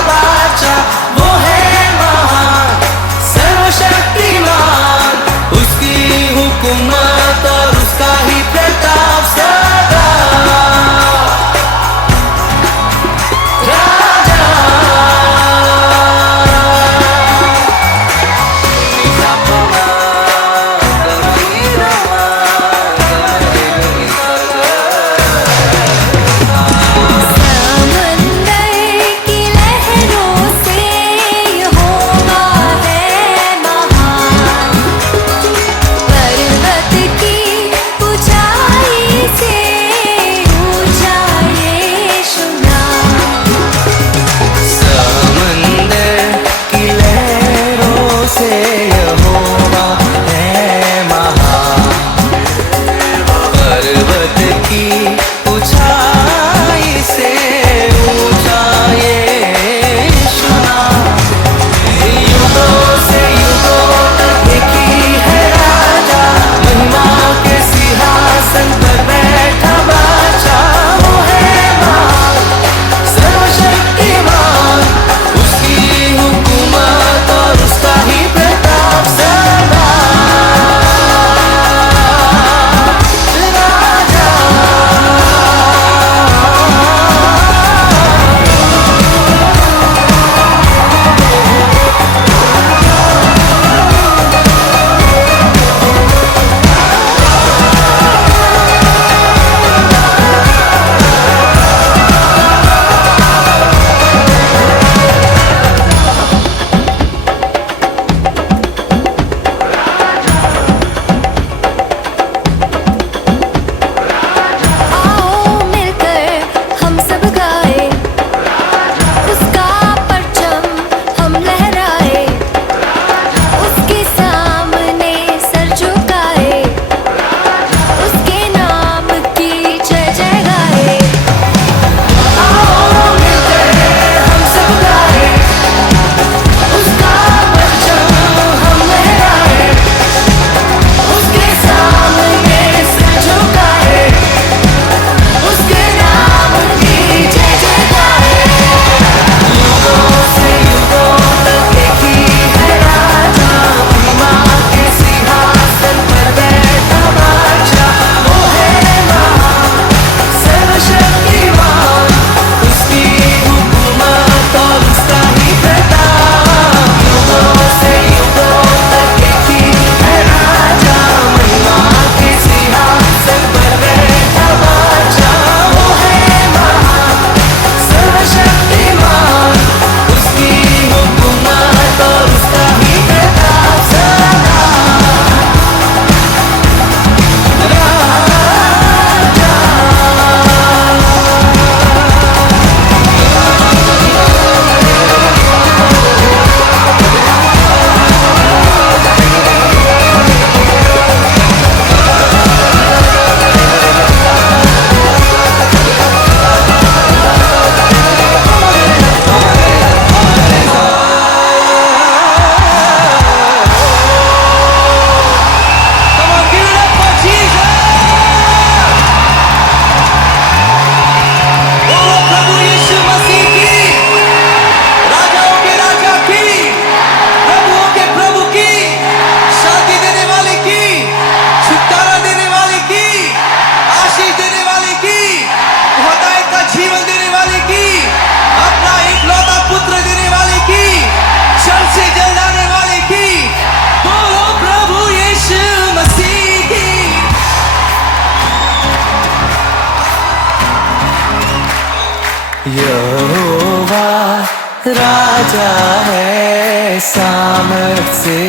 राजा है सामर्थ से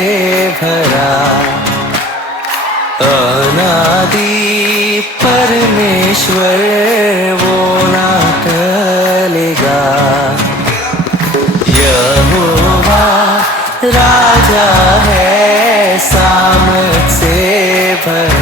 भरा, अनादि परमेश्वर वो ना टलेगा। यहोवा राजा है सामर्थ से भरा,